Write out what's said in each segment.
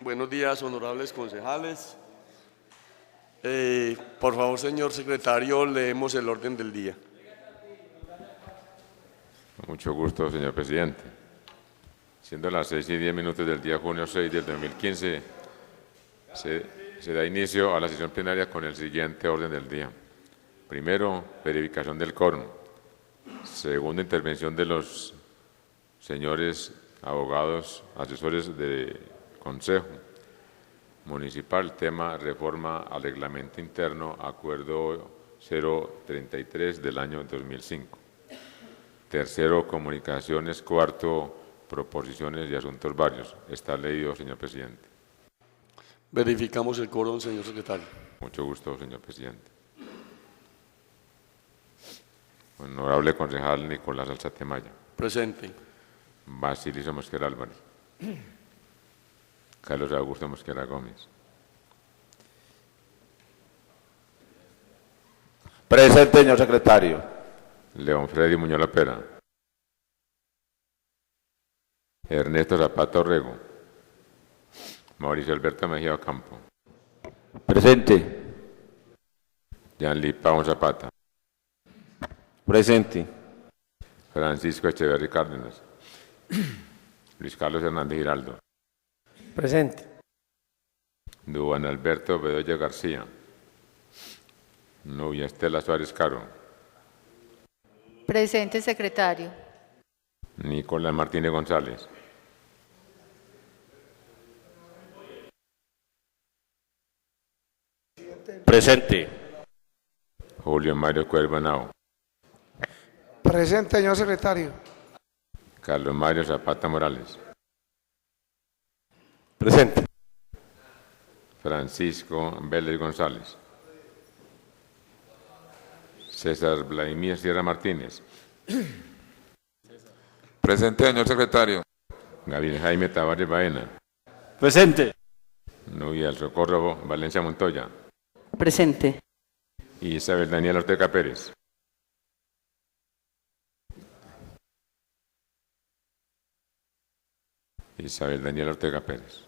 Buenos días, honorables concejales. Por favor, señor secretario, leemos el orden del día. Con mucho gusto, señor presidente. Siendo las 6:10 del día junio 6 del 2015, se da inicio a la sesión plenaria con el siguiente orden del día. Primero, verificación del quórum. Segundo, intervención de los señores abogados, asesores de Consejo Municipal, tema reforma al reglamento interno, acuerdo 033 del año 2005. Tercero, comunicaciones. Cuarto, proposiciones y asuntos varios. Está leído, señor presidente. Verificamos el quórum, señor secretario. Mucho gusto, señor presidente. Honorable concejal Nicolás Alzatemaya. Presente. Basilio Mosquera Álvarez. Carlos Augusto Mosquera Gómez. Presente, señor secretario. León Freddy Muñoz Lapera. Ernesto Zapata Orrego. Mauricio Alberto Mejía Ocampo. Presente. Yanli Pavón Zapata. Presente. Francisco Echeverri Cárdenas. Luis Carlos Hernández Giraldo. Presente. Duan Alberto Bedoya García. Nubia Estela Suárez Caro. Presente, secretario. Nicolás Martínez González. Presente. Julio Mario Cuervo Henao. Presente, señor secretario. Carlos Mario Zapata Morales. Presente. Francisco Vélez González. César Vladimir Sierra Martínez. Presente, señor secretario. Gabriel Jaime Tavares Baena. Presente. Nubia del Socorro Valencia Montoya. Presente. Isabel Daniela Ortega Pérez. Isabel Daniela Ortega Pérez.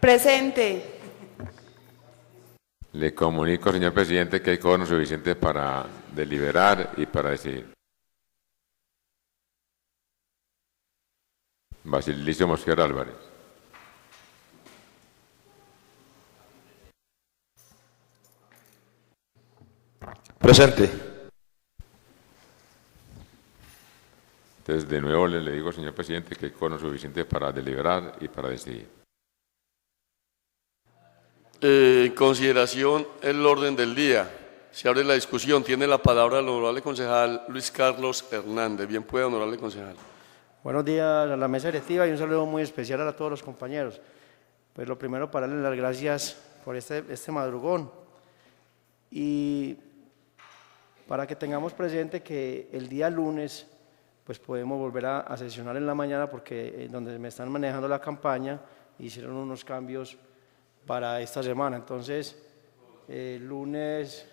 Presente. Le comunico, señor presidente, que hay quórum suficiente para deliberar y para decidir. Basilio Mosquera Álvarez. Presente. Entonces, de nuevo le digo, señor presidente, que hay quórum suficiente para deliberar y para decidir. En consideración el orden del día. Se abre la discusión. Tiene la palabra el honorable concejal Luis Carlos Hernández. Bien puede, honorable concejal. Buenos días a la mesa directiva y un saludo muy especial a todos los compañeros. Pues lo primero, para darles las gracias por este madrugón y para que tengamos presente que el día lunes pues podemos volver a sesionar en la mañana, porque donde me están manejando la campaña hicieron unos cambios para esta semana. Entonces, lunes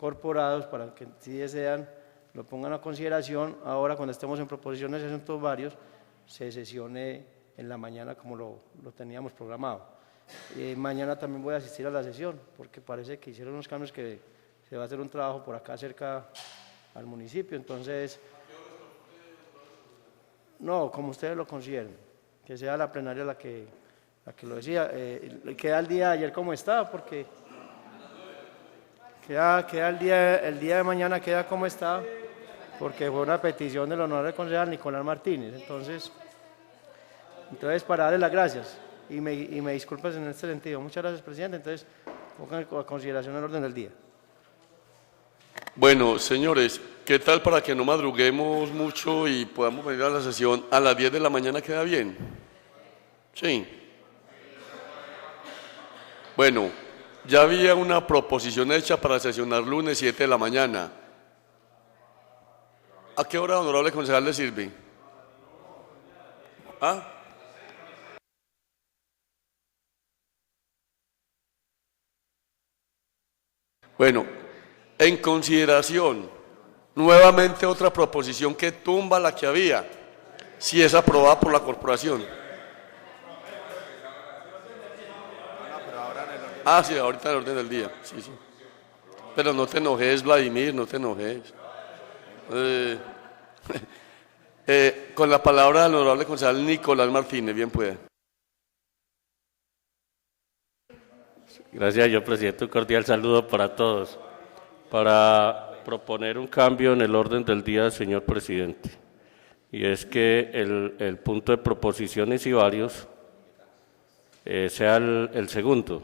corporados, para que si desean lo pongan a consideración, ahora cuando estemos en proposiciones de asuntos varios, se sesione en la mañana como lo teníamos programado. Mañana también voy a asistir a la sesión, porque parece que hicieron unos cambios que se va a hacer un trabajo por acá cerca al municipio. Entonces, no, como ustedes lo consideren, que sea la plenaria la que lo decía. Queda el día de ayer como está, porque queda el día de mañana queda como está, porque fue una petición del honorable concejal Nicolás Martínez. Entonces para darle las gracias y me disculpas en este sentido. Muchas gracias, presidente. Entonces, pongan a consideración el orden del día. Bueno, señores, ¿qué tal para que no madruguemos mucho y podamos venir a la sesión a las 10 de la mañana? ¿Queda bien? Sí. Bueno, ya había una proposición hecha para sesionar lunes 7 de la mañana. ¿A qué hora, honorable concejal, le sirve? ¿Ah? Bueno, en consideración, nuevamente otra proposición que tumba la que había. si es aprobada por la corporación. Ah, sí, ahorita en el orden del día, sí, sí. Pero no te enojes, Vladimir, no te enojes. Con la palabra del honorable concejal Nicolás Martínez, bien puede. Gracias, señor presidente. Un cordial saludo para todos. Para proponer un cambio en el orden del día, señor presidente. Y es que el punto de proposiciones y varios sea el segundo.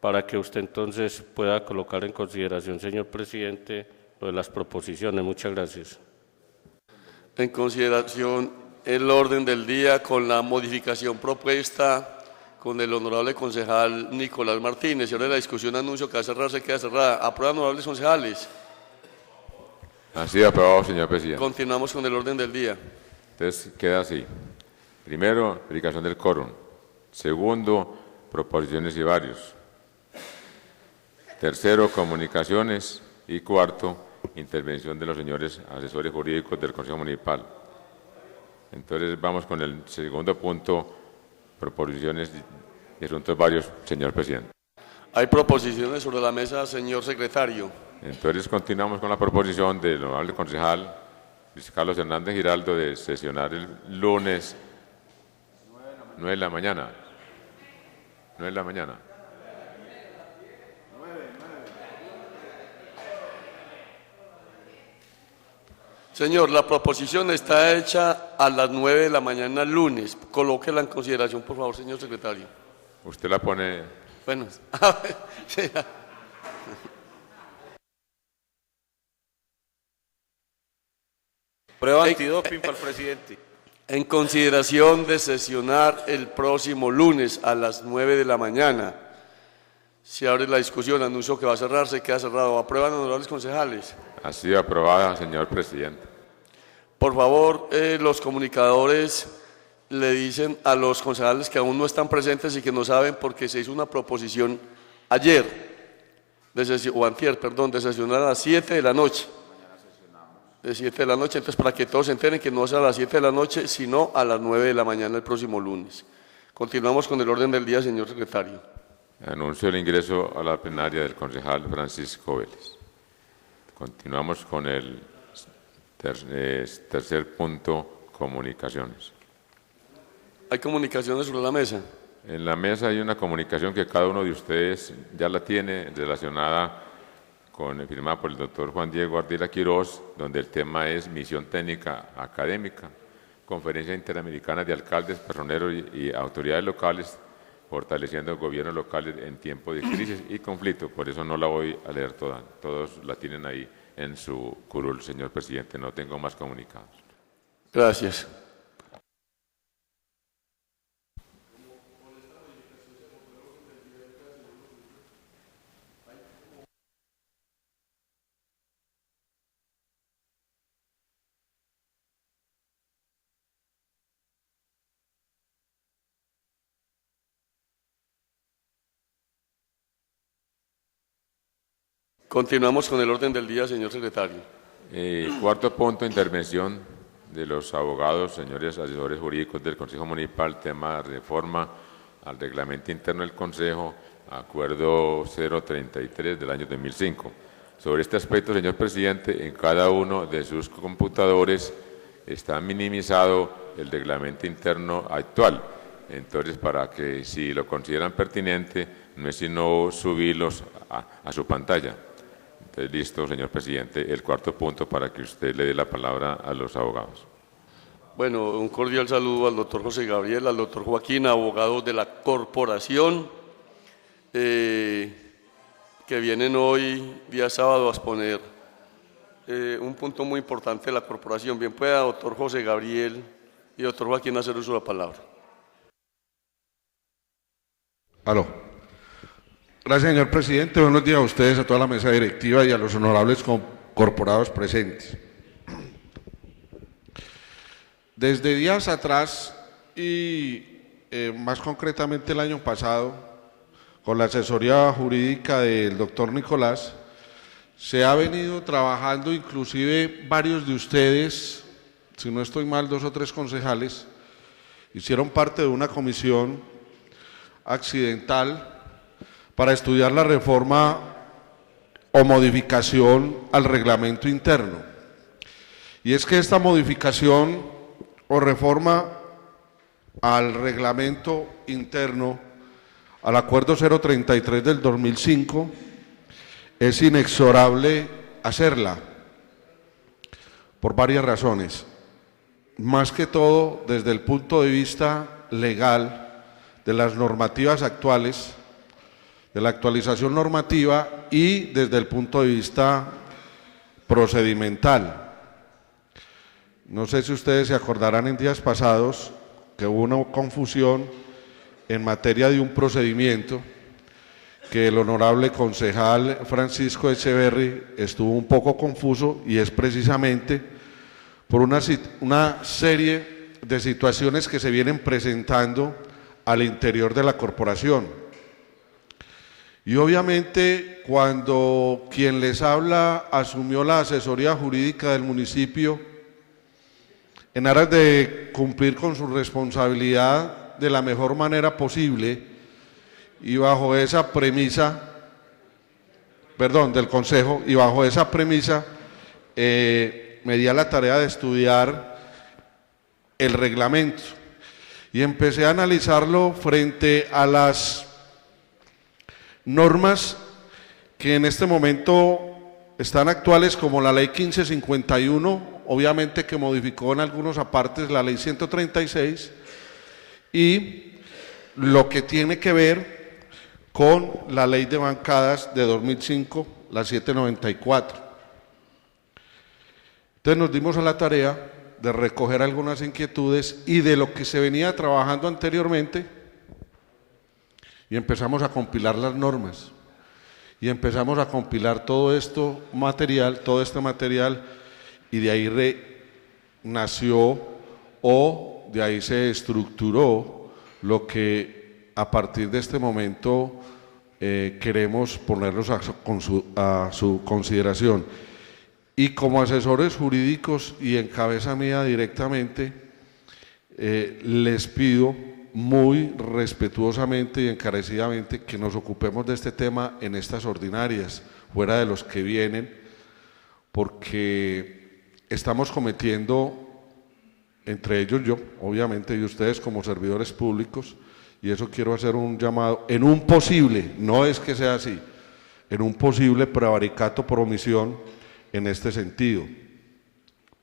Para que usted entonces pueda colocar en consideración, señor presidente, lo de las proposiciones. Muchas gracias. En consideración el orden del día con la modificación propuesta con el honorable concejal Nicolás Martínez. Y ahora la discusión anuncio que va a cerrar, se queda cerrada. ¿Aprueban, honorables concejales? Así aprobado, señor presidente. Continuamos con el orden del día. Entonces queda así. Primero, verificación del quórum. Segundo, proposiciones y varios. Tercero, comunicaciones. Y cuarto, intervención de los señores asesores jurídicos del Consejo Municipal. Entonces vamos con el segundo punto, proposiciones y asuntos varios, señor presidente. Hay proposiciones sobre la mesa, señor secretario. Entonces continuamos con la proposición del honorable concejal Luis Carlos Hernández Giraldo de sesionar el lunes 9 de la mañana. 9 de la mañana. Señor, la proposición está hecha a las 9 de la mañana lunes. Colóquela en consideración, por favor, señor secretario. Usted la pone. Bueno, sí. Prueba antidoping para el presidente. En consideración de sesionar el próximo lunes a las 9 de la mañana. Se abre la discusión, anuncio que va a cerrarse, queda cerrado. ¿Aprueban, honorables concejales? Ha sido aprobada, señor presidente. Por favor, los comunicadores le dicen a los concejales que aún no están presentes y que no saben porque se hizo una proposición ayer, o antier, perdón, de sesionar a las 7 de la noche. De 7 de la noche, entonces para que todos se enteren que no es a las 7 de la noche, sino a las 9 de la mañana el próximo lunes. Continuamos con el orden del día, señor secretario. Anuncio el ingreso a la plenaria del concejal Francisco Vélez. Continuamos con el tercer punto, comunicaciones. ¿Hay comunicaciones sobre la mesa? En la mesa hay una comunicación que cada uno de ustedes ya la tiene relacionada firmada por el doctor Juan Diego Ardila Quirós, donde el tema es misión técnica académica, conferencia interamericana de alcaldes, personeros y autoridades locales, fortaleciendo gobiernos locales en tiempo de crisis y conflicto. Por eso no la voy a leer toda, todos la tienen ahí en su curul, señor presidente. No tengo más comunicados. Gracias. Continuamos con el orden del día, señor secretario. Cuarto punto, intervención de los abogados, señores asesores jurídicos del Consejo Municipal, tema reforma al reglamento interno del Consejo, acuerdo 033 del año 2005. Sobre este aspecto, señor presidente, en cada uno de sus computadores está minimizado el reglamento interno actual. Entonces, para que si lo consideran pertinente, no es sino subirlos a su pantalla. Entonces, listo, señor presidente, el cuarto punto para que usted le dé la palabra a los abogados. Bueno, un cordial saludo al doctor José Gabriel, al doctor Joaquín, abogados de la corporación, que vienen hoy, día sábado, a exponer un punto muy importante de la corporación. Bien pueda, doctor José Gabriel y doctor Joaquín, hacer uso de la palabra. Aló. Gracias, señor presidente. Buenos días a ustedes, a toda la mesa directiva y a los honorables corporados presentes. Desde días atrás y más concretamente el año pasado, con la asesoría jurídica del doctor Nicolás, se ha venido trabajando, inclusive varios de ustedes, si no estoy mal, 2 o 3 concejales, hicieron parte de una comisión accidental para estudiar la reforma o modificación al reglamento interno. Y es que esta modificación o reforma al reglamento interno, al acuerdo 033 del 2005, es inexorable hacerla por varias razones. Más que todo desde el punto de vista legal de las normativas actuales, de la actualización normativa y desde el punto de vista procedimental. No sé si ustedes se acordarán en días pasados que hubo una confusión en materia de un procedimiento que el honorable concejal Francisco Echeverry estuvo un poco confuso, y es precisamente por una serie de situaciones que se vienen presentando al interior de la corporación. Y obviamente cuando quien les habla asumió la asesoría jurídica del municipio en aras de cumplir con su responsabilidad de la mejor manera posible, y bajo esa premisa, del Consejo, y bajo esa premisa me di a la tarea de estudiar el reglamento y empecé a analizarlo frente a las normas que en este momento están actuales, como la ley 1551, obviamente que modificó en algunos apartes la ley 136, y lo que tiene que ver con la ley de bancadas de 2005, la 794. Entonces nos dimos a la tarea de recoger algunas inquietudes y de lo que se venía trabajando anteriormente, y empezamos a compilar las normas, y empezamos a compilar todo este material, y de ahí nació, o de ahí se estructuró lo que a partir de este momento queremos ponerlos a su consideración. Y como asesores jurídicos y en cabeza mía directamente, les pido muy respetuosamente y encarecidamente que nos ocupemos de este tema en estas ordinarias, fuera de los que vienen, porque estamos cometiendo, entre ellos yo, obviamente, y ustedes como servidores públicos, y eso quiero hacer un llamado, en un posible, no es que sea así, en un posible prevaricato por omisión en este sentido,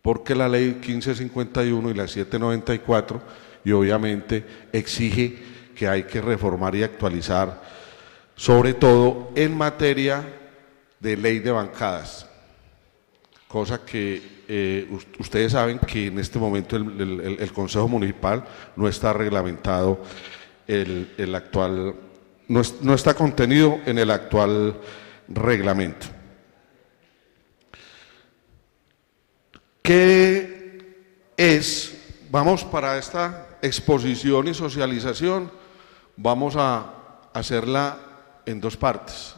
porque la ley 1551 y la 794, y obviamente exige que hay que reformar y actualizar, sobre todo en materia de ley de bancadas, cosa que ustedes saben que en este momento el Consejo Municipal no está reglamentado, el actual, no está contenido en el actual reglamento. ¿Qué es? Vamos para esta exposición y socialización, vamos a hacerla en 2 partes.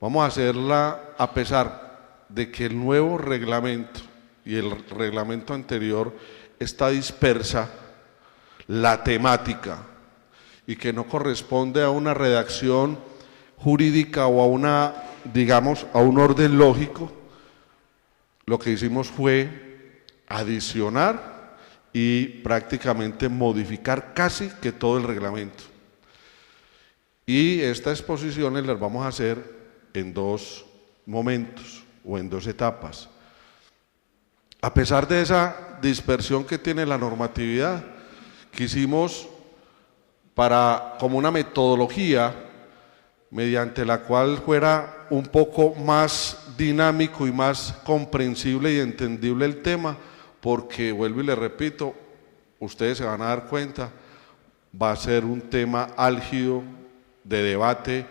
Vamos a hacerla a pesar de que el nuevo reglamento y el reglamento anterior está dispersa la temática y que no corresponde a una redacción jurídica o a una, digamos, a un orden lógico. Lo que hicimos fue adicionar y prácticamente modificar casi que todo el reglamento. Y estas exposiciones las vamos a hacer en 2 momentos o en 2 etapas. A pesar de esa dispersión que tiene la normatividad, quisimos, como una metodología mediante la cual fuera un poco más dinámico y más comprensible y entendible el tema, porque vuelvo y le repito, ustedes se van a dar cuenta, va a ser un tema álgido de debate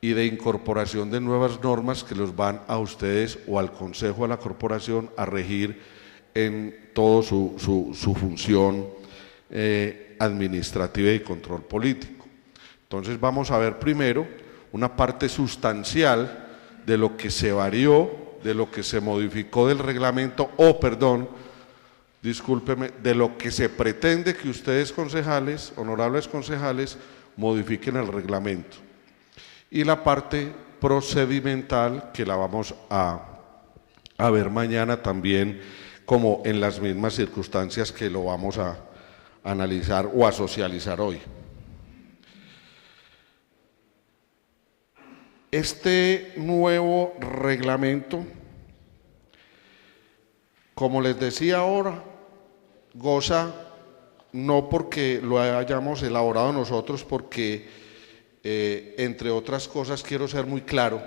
y de incorporación de nuevas normas que los van a ustedes o al Consejo de la Corporación a regir en toda su función administrativa y control político. Entonces vamos a ver primero una parte sustancial de lo que se varió, de lo que se modificó del reglamento, discúlpeme, de lo que se pretende que ustedes concejales, honorables concejales, modifiquen el reglamento. Y la parte procedimental que la vamos a ver mañana también, como en las mismas circunstancias que lo vamos a analizar o a socializar hoy. Este nuevo reglamento, como les decía ahora, goza no porque lo hayamos elaborado nosotros, porque entre otras cosas quiero ser muy claro,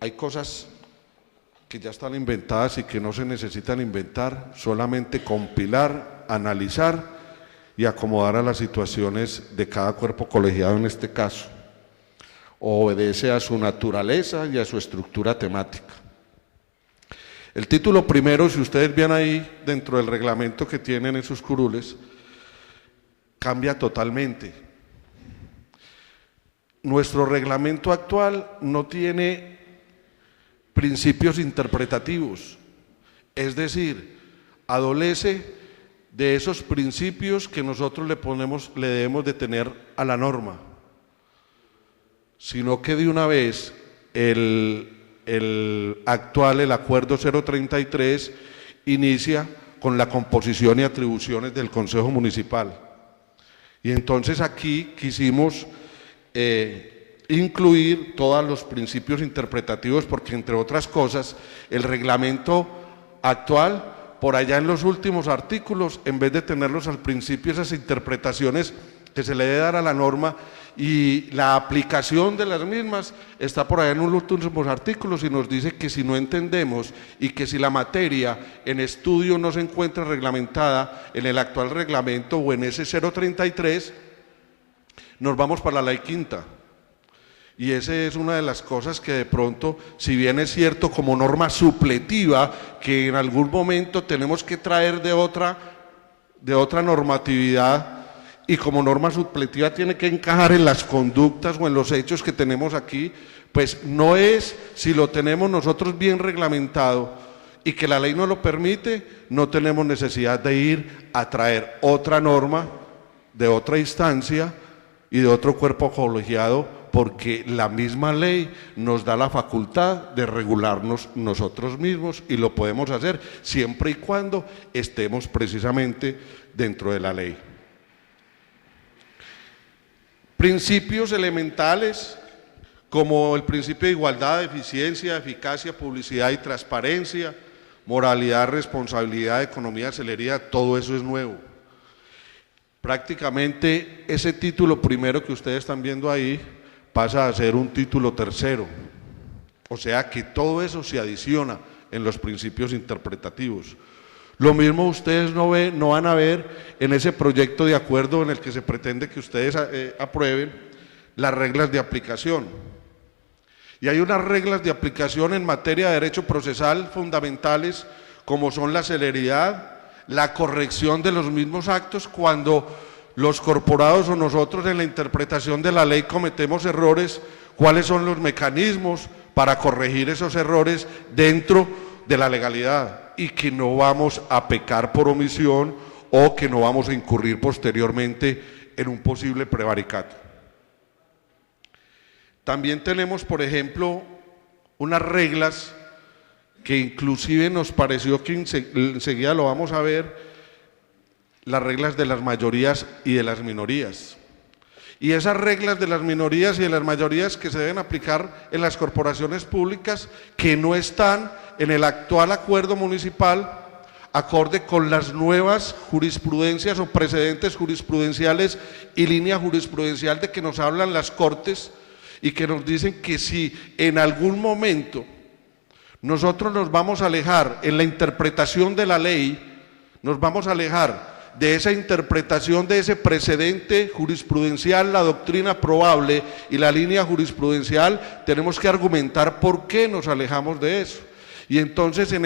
hay cosas que ya están inventadas y que no se necesitan inventar, solamente compilar, analizar y acomodar a las situaciones de cada cuerpo colegiado en este caso. Obedece a su naturaleza y a su estructura temática. El título primero, si ustedes ven ahí dentro del reglamento que tienen en sus curules, cambia totalmente. Nuestro reglamento actual no tiene principios interpretativos, es decir, adolece de esos principios que nosotros le debemos de tener a la norma, sino que de una vez el acuerdo 033 inicia con la composición y atribuciones del Consejo Municipal. Y entonces aquí quisimos incluir todos los principios interpretativos, porque entre otras cosas el reglamento actual, por allá en los últimos artículos, en vez de tenerlos al principio, esas interpretaciones que se le debe dar a la norma y la aplicación de las mismas, está por allá en los últimos artículos y nos dice que si no entendemos y que si la materia en estudio no se encuentra reglamentada en el actual reglamento o en ese 033, nos vamos para la ley quinta. Y esa es una de las cosas que de pronto, si bien es cierto como norma supletiva, que en algún momento tenemos que traer de otra normatividad, y como norma supletiva tiene que encajar en las conductas o en los hechos que tenemos aquí, pues no es, si lo tenemos nosotros bien reglamentado y que la ley nos lo permite, no tenemos necesidad de ir a traer otra norma de otra instancia y de otro cuerpo colegiado, porque la misma ley nos da la facultad de regularnos nosotros mismos y lo podemos hacer siempre y cuando estemos precisamente dentro de la ley. Principios elementales como el principio de igualdad, eficiencia, eficacia, publicidad y transparencia, moralidad, responsabilidad, economía, celeridad, todo eso es nuevo. Prácticamente ese título primero que ustedes están viendo ahí pasa a ser un título tercero, o sea que todo eso se adiciona en los principios interpretativos. Lo mismo ustedes no van a ver en ese proyecto de acuerdo en el que se pretende que ustedes aprueben las reglas de aplicación. Y hay unas reglas de aplicación en materia de derecho procesal fundamentales, como son la celeridad, la corrección de los mismos actos cuando los corporados o nosotros en la interpretación de la ley cometemos errores, cuáles son los mecanismos para corregir esos errores dentro de la legalidad y que no vamos a pecar por omisión o que no vamos a incurrir posteriormente en un posible prevaricato. También tenemos, por ejemplo, unas reglas que inclusive nos pareció que enseguida lo vamos a ver, las reglas de las mayorías y de las minorías. Y esas reglas de las minorías y de las mayorías que se deben aplicar en las corporaciones públicas que no están en el actual acuerdo municipal, acorde con las nuevas jurisprudencias o precedentes jurisprudenciales y línea jurisprudencial de que nos hablan las Cortes y que nos dicen que si en algún momento nosotros nos vamos a alejar en la interpretación de la ley, nos vamos a alejar de esa interpretación de ese precedente jurisprudencial, la doctrina probable y la línea jurisprudencial, tenemos que argumentar por qué nos alejamos de eso. Y entonces, en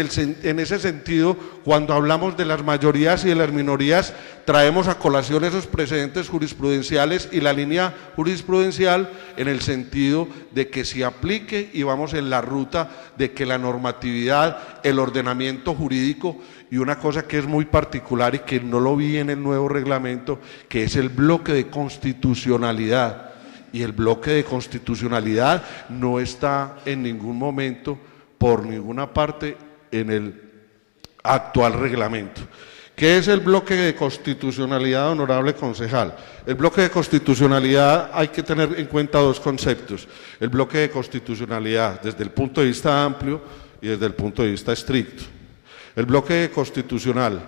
ese sentido, cuando hablamos de las mayorías y de las minorías, traemos a colación esos precedentes jurisprudenciales y la línea jurisprudencial en el sentido de que se aplique y vamos en la ruta de que la normatividad, el ordenamiento jurídico y una cosa que es muy particular y que no lo vi en el nuevo reglamento, que es el bloque de constitucionalidad. Y el bloque de constitucionalidad no está en ningún momento por ninguna parte en el actual reglamento. ¿Qué es el bloque de constitucionalidad, honorable concejal? El bloque de constitucionalidad hay que tener en cuenta dos conceptos. El bloque de constitucionalidad desde el punto de vista amplio y desde el punto de vista estricto. El bloque constitucional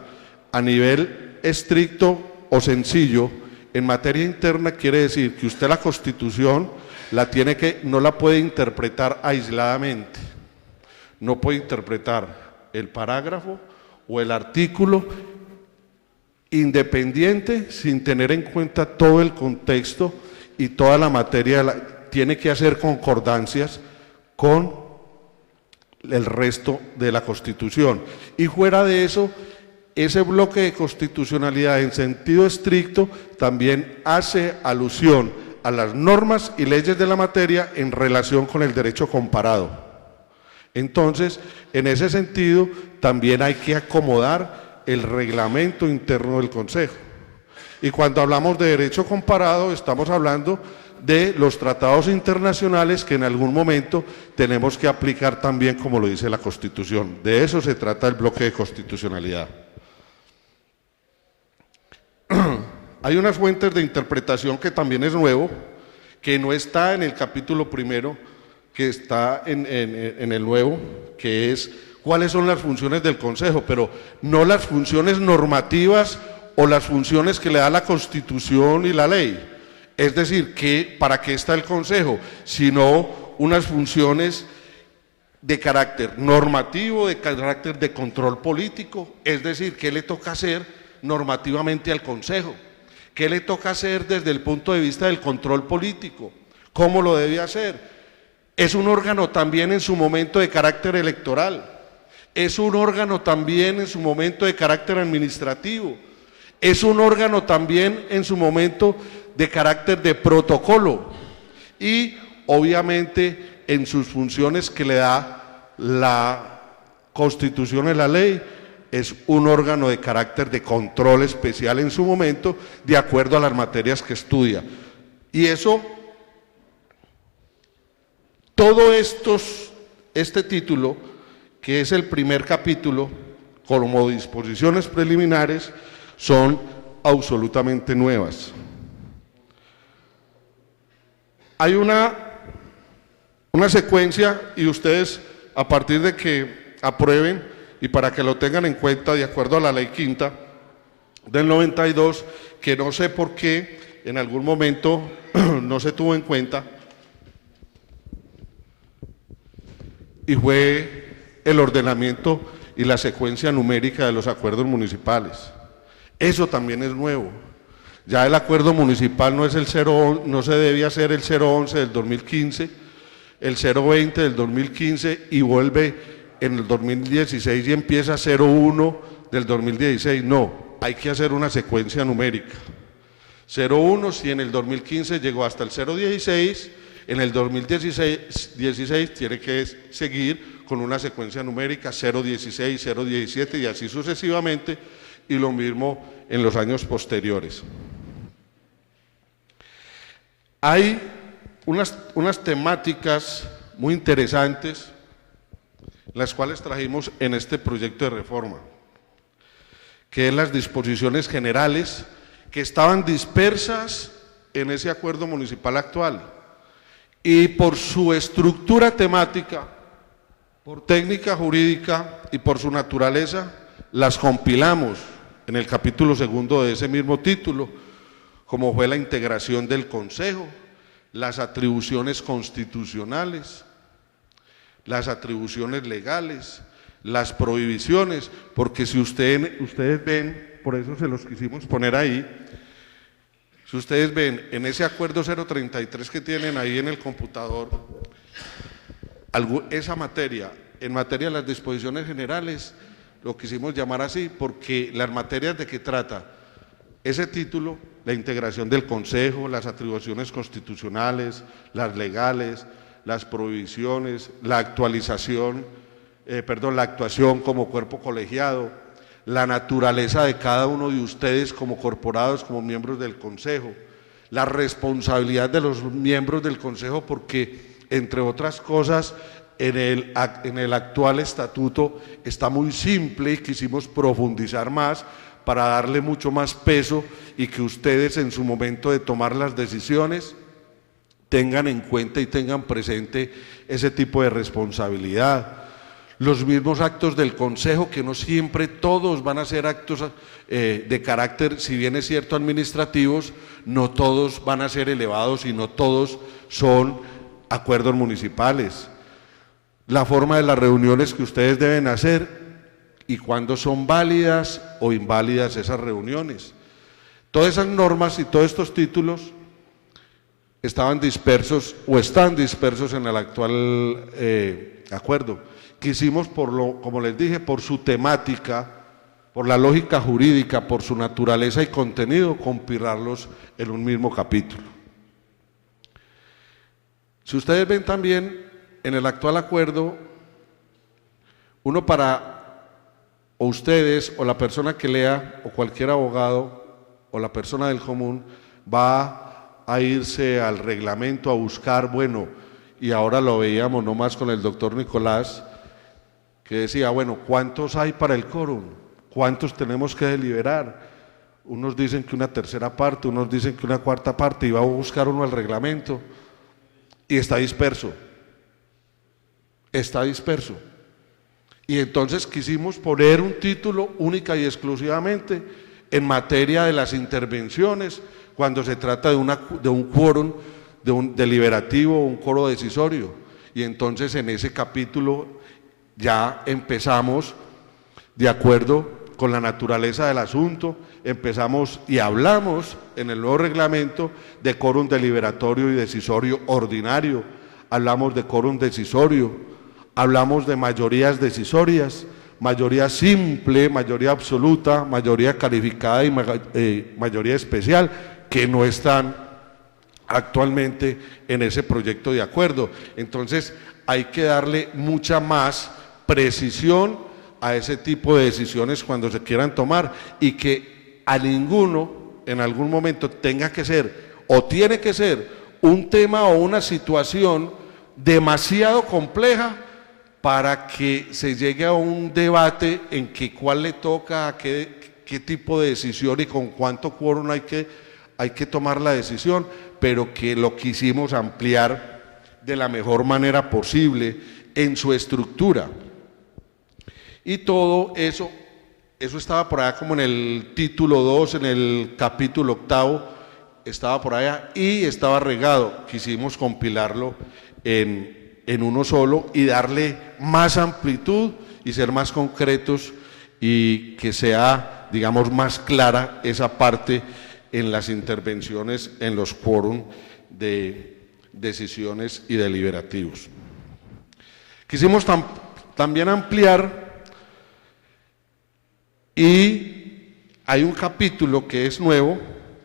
a nivel estricto o sencillo en materia interna quiere decir que usted la Constitución no la puede interpretar aisladamente. No puede interpretar el parágrafo o el artículo independiente sin tener en cuenta todo el contexto y toda la materia, tiene que hacer concordancias con el resto de la Constitución. Y fuera de eso, ese bloque de constitucionalidad en sentido estricto también hace alusión a las normas y leyes de la materia en relación con el derecho comparado. Entonces, en ese sentido, también hay que acomodar el reglamento interno del Consejo. Y cuando hablamos de derecho comparado, estamos hablando de los tratados internacionales que en algún momento tenemos que aplicar también como lo dice la Constitución. De eso se trata el bloque de constitucionalidad. Hay unas fuentes de interpretación que también es nuevo, que no está en el capítulo primero, que está en el nuevo, que es cuáles son las funciones del Consejo, pero no las funciones normativas o las funciones que le da la Constitución y la ley. Es decir, ¿para qué está el Consejo? Sino unas funciones de carácter normativo, de carácter de control político, es decir, ¿qué le toca hacer normativamente al Consejo? ¿Qué le toca hacer desde el punto de vista del control político? ¿Cómo lo debe hacer? Es un órgano también en su momento de carácter electoral, es un órgano también en su momento de carácter administrativo, es un órgano también en su momento de carácter de protocolo y obviamente en sus funciones que le da la Constitución y la ley, es un órgano de carácter de control especial en su momento de acuerdo a las materias que estudia. Y eso, todo este título, que es el primer capítulo, como disposiciones preliminares, son absolutamente nuevas. Hay una secuencia y ustedes, a partir de que aprueben y para que lo tengan en cuenta de acuerdo a la ley quinta del 92, que no sé por qué en algún momento no se tuvo en cuenta, y fue el ordenamiento y la secuencia numérica de los acuerdos municipales. Eso también es nuevo. Ya el acuerdo municipal no es no se debía hacer el 011 del 2015, el 020 del 2015 y vuelve en el 2016 y empieza 01 del 2016. No, hay que hacer una secuencia numérica. 01 si en el 2015 llegó hasta el 016, en el 2016 tiene que seguir con una secuencia numérica 016, 017 y así sucesivamente, y lo mismo en los años posteriores. Hay unas temáticas muy interesantes, las cuales trajimos en este proyecto de reforma, que es las disposiciones generales que estaban dispersas en ese acuerdo municipal actual, y por su estructura temática, por técnica jurídica y por su naturaleza, las compilamos en el capítulo segundo de ese mismo título, como fue la integración del Consejo, las atribuciones constitucionales, las atribuciones legales, las prohibiciones, porque si ustedes ven, por eso se los quisimos poner ahí, si ustedes ven en ese acuerdo 033 que tienen ahí en el computador, esa materia en materia de las disposiciones generales, lo quisimos llamar así porque las materias de que trata ese título, la integración del Consejo, las atribuciones constitucionales, las legales, las prohibiciones, la actuación como cuerpo colegiado, la naturaleza de cada uno de ustedes como corporados, como miembros del Consejo, la responsabilidad de los miembros del Consejo, porque, entre otras cosas, en el actual estatuto está muy simple y quisimos profundizar más para darle mucho más peso y que ustedes en su momento de tomar las decisiones tengan en cuenta y tengan presente ese tipo de responsabilidad. Los mismos actos del Consejo, que no siempre todos van a ser actos de carácter, si bien es cierto, administrativos, no todos van a ser elevados y no todos son acuerdos municipales. La forma de las reuniones que ustedes deben hacer y cuándo son válidas o inválidas esas reuniones. Todas esas normas y todos estos títulos estaban dispersos o están dispersos en el actual acuerdo. Quisimos, como les dije, por su temática, por la lógica jurídica, por su naturaleza y contenido, compilarlos en un mismo capítulo. Si ustedes ven también en el actual acuerdo, uno o ustedes, o la persona que lea, o cualquier abogado, o la persona del común, va a irse al reglamento a buscar, bueno, y ahora lo veíamos nomás con el doctor Nicolás, que decía, bueno, ¿cuántos hay para el quórum? ¿Cuántos tenemos que deliberar? Unos dicen que una tercera parte, unos dicen que una cuarta parte, y va a buscar uno al reglamento, y está disperso. Está disperso. Y entonces quisimos poner un título única y exclusivamente en materia de las intervenciones, cuando se trata de un quórum, de un deliberativo, un quórum decisorio. Y entonces en ese capítulo ya empezamos, de acuerdo con la naturaleza del asunto, empezamos y hablamos en el nuevo reglamento de quórum deliberatorio y decisorio ordinario, hablamos de quórum decisorio, hablamos de mayorías decisorias, mayoría simple, mayoría absoluta, mayoría calificada y mayoría especial, que no están actualmente en ese proyecto de acuerdo. Entonces hay que darle mucha más precisión a ese tipo de decisiones cuando se quieran tomar, y que a ninguno en algún momento tenga que ser o tiene que ser un tema o una situación demasiado compleja para que se llegue a un debate en que cuál le toca, a qué tipo de decisión y con cuánto quórum hay que tomar la decisión, pero que lo quisimos ampliar de la mejor manera posible en su estructura. Y todo eso estaba por allá como en el título 2, en el capítulo 8, estaba por allá y estaba regado. Quisimos compilarlo en uno solo y darle más amplitud y ser más concretos y que sea, digamos, más clara esa parte en las intervenciones en los quórum de decisiones y deliberativos. Quisimos también ampliar, y hay un capítulo que es nuevo,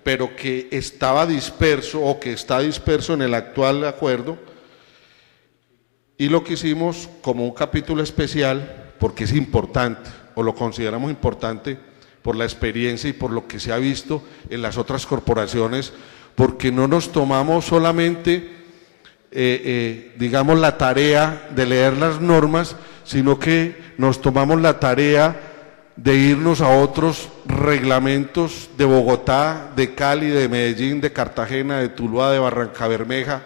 pero que estaba disperso o que está disperso en el actual acuerdo, y lo quisimos como un capítulo especial porque es importante, o lo consideramos importante por la experiencia y por lo que se ha visto en las otras corporaciones, porque no nos tomamos solamente, digamos, la tarea de leer las normas, sino que nos tomamos la tarea de irnos a otros reglamentos de Bogotá, de Cali, de Medellín, de Cartagena, de Tuluá, de Barrancabermeja,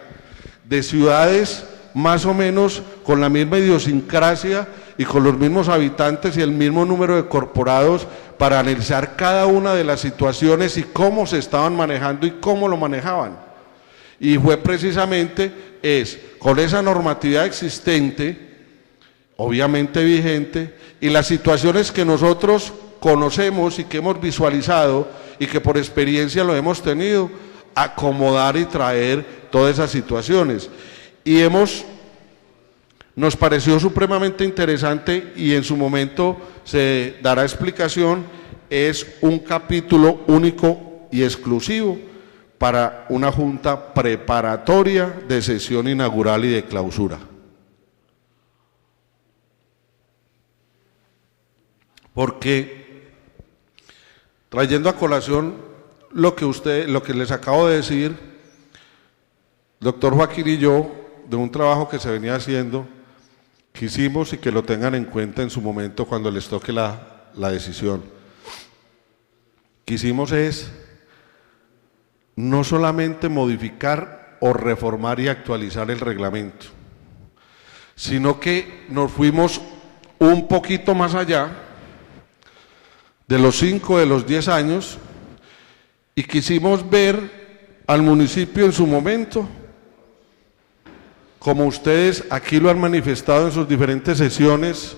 de ciudades más o menos con la misma idiosincrasia y con los mismos habitantes y el mismo número de corporados, para analizar cada una de las situaciones y cómo se estaban manejando y cómo lo manejaban. Y fue precisamente con esa normatividad existente, obviamente vigente, y las situaciones que nosotros conocemos y que hemos visualizado y que por experiencia lo hemos tenido, acomodar y traer todas esas situaciones. Y hemos nos pareció supremamente interesante y en su momento se dará explicación, es un capítulo único y exclusivo para una junta preparatoria de sesión inaugural y de clausura. Porque, trayendo a colación lo que les acabo de decir, doctor Joaquín y yo, de un trabajo que se venía haciendo, quisimos y que lo tengan en cuenta en su momento cuando les toque la decisión. Quisimos es no solamente modificar o reformar y actualizar el reglamento, sino que nos fuimos un poquito más allá de los 5, de los 10 años y quisimos ver al municipio en su momento, como ustedes aquí lo han manifestado en sus diferentes sesiones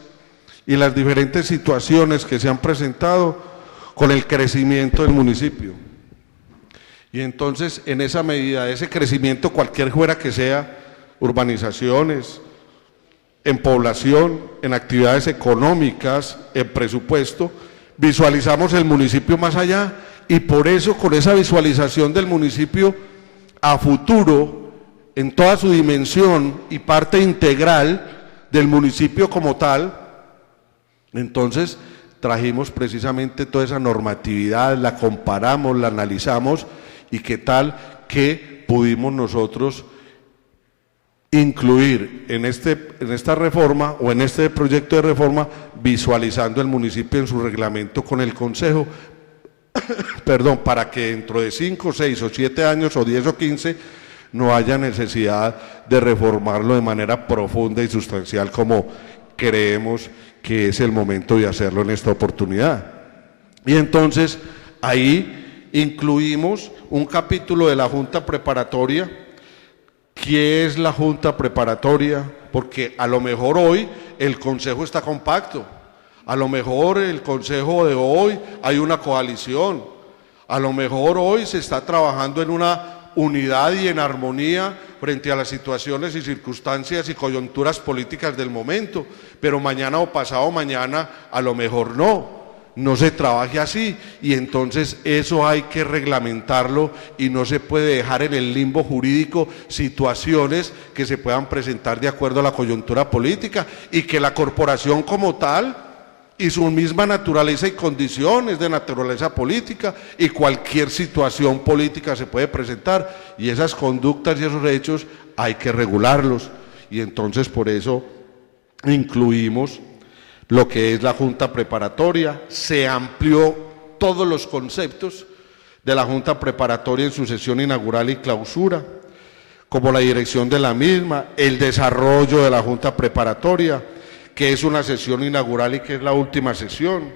y las diferentes situaciones que se han presentado con el crecimiento del municipio. Y entonces, en esa medida, ese crecimiento, cualquier fuera que sea, urbanizaciones, en población, en actividades económicas, en presupuesto, visualizamos el municipio más allá y por eso, con esa visualización del municipio a futuro, en toda su dimensión y parte integral del municipio como tal, entonces trajimos precisamente toda esa normatividad, la comparamos, la analizamos y qué tal que pudimos nosotros incluir en esta reforma o en este proyecto de reforma, visualizando el municipio en su reglamento con el Consejo, perdón, para que dentro de 5, 6 o 7 años o 10 o 15 no haya necesidad de reformarlo de manera profunda y sustancial como creemos que es el momento de hacerlo en esta oportunidad. Y entonces ahí incluimos un capítulo de la Junta Preparatoria. ¿Qué es la Junta Preparatoria? Porque a lo mejor hoy el Consejo está compacto, a lo mejor el Consejo de hoy hay una coalición, a lo mejor hoy se está trabajando en una unidad y en armonía frente a las situaciones y circunstancias y coyunturas políticas del momento, pero mañana o pasado mañana a lo mejor no se trabaje así y entonces eso hay que reglamentarlo y no se puede dejar en el limbo jurídico situaciones que se puedan presentar de acuerdo a la coyuntura política y que la corporación como tal y su misma naturaleza y condiciones de naturaleza política y cualquier situación política se puede presentar y esas conductas y esos hechos hay que regularlos y entonces por eso incluimos lo que es la Junta Preparatoria, se amplió todos los conceptos de la Junta Preparatoria en su sesión inaugural y clausura, como la dirección de la misma, el desarrollo de la Junta Preparatoria, que es una sesión inaugural y que es la última sesión,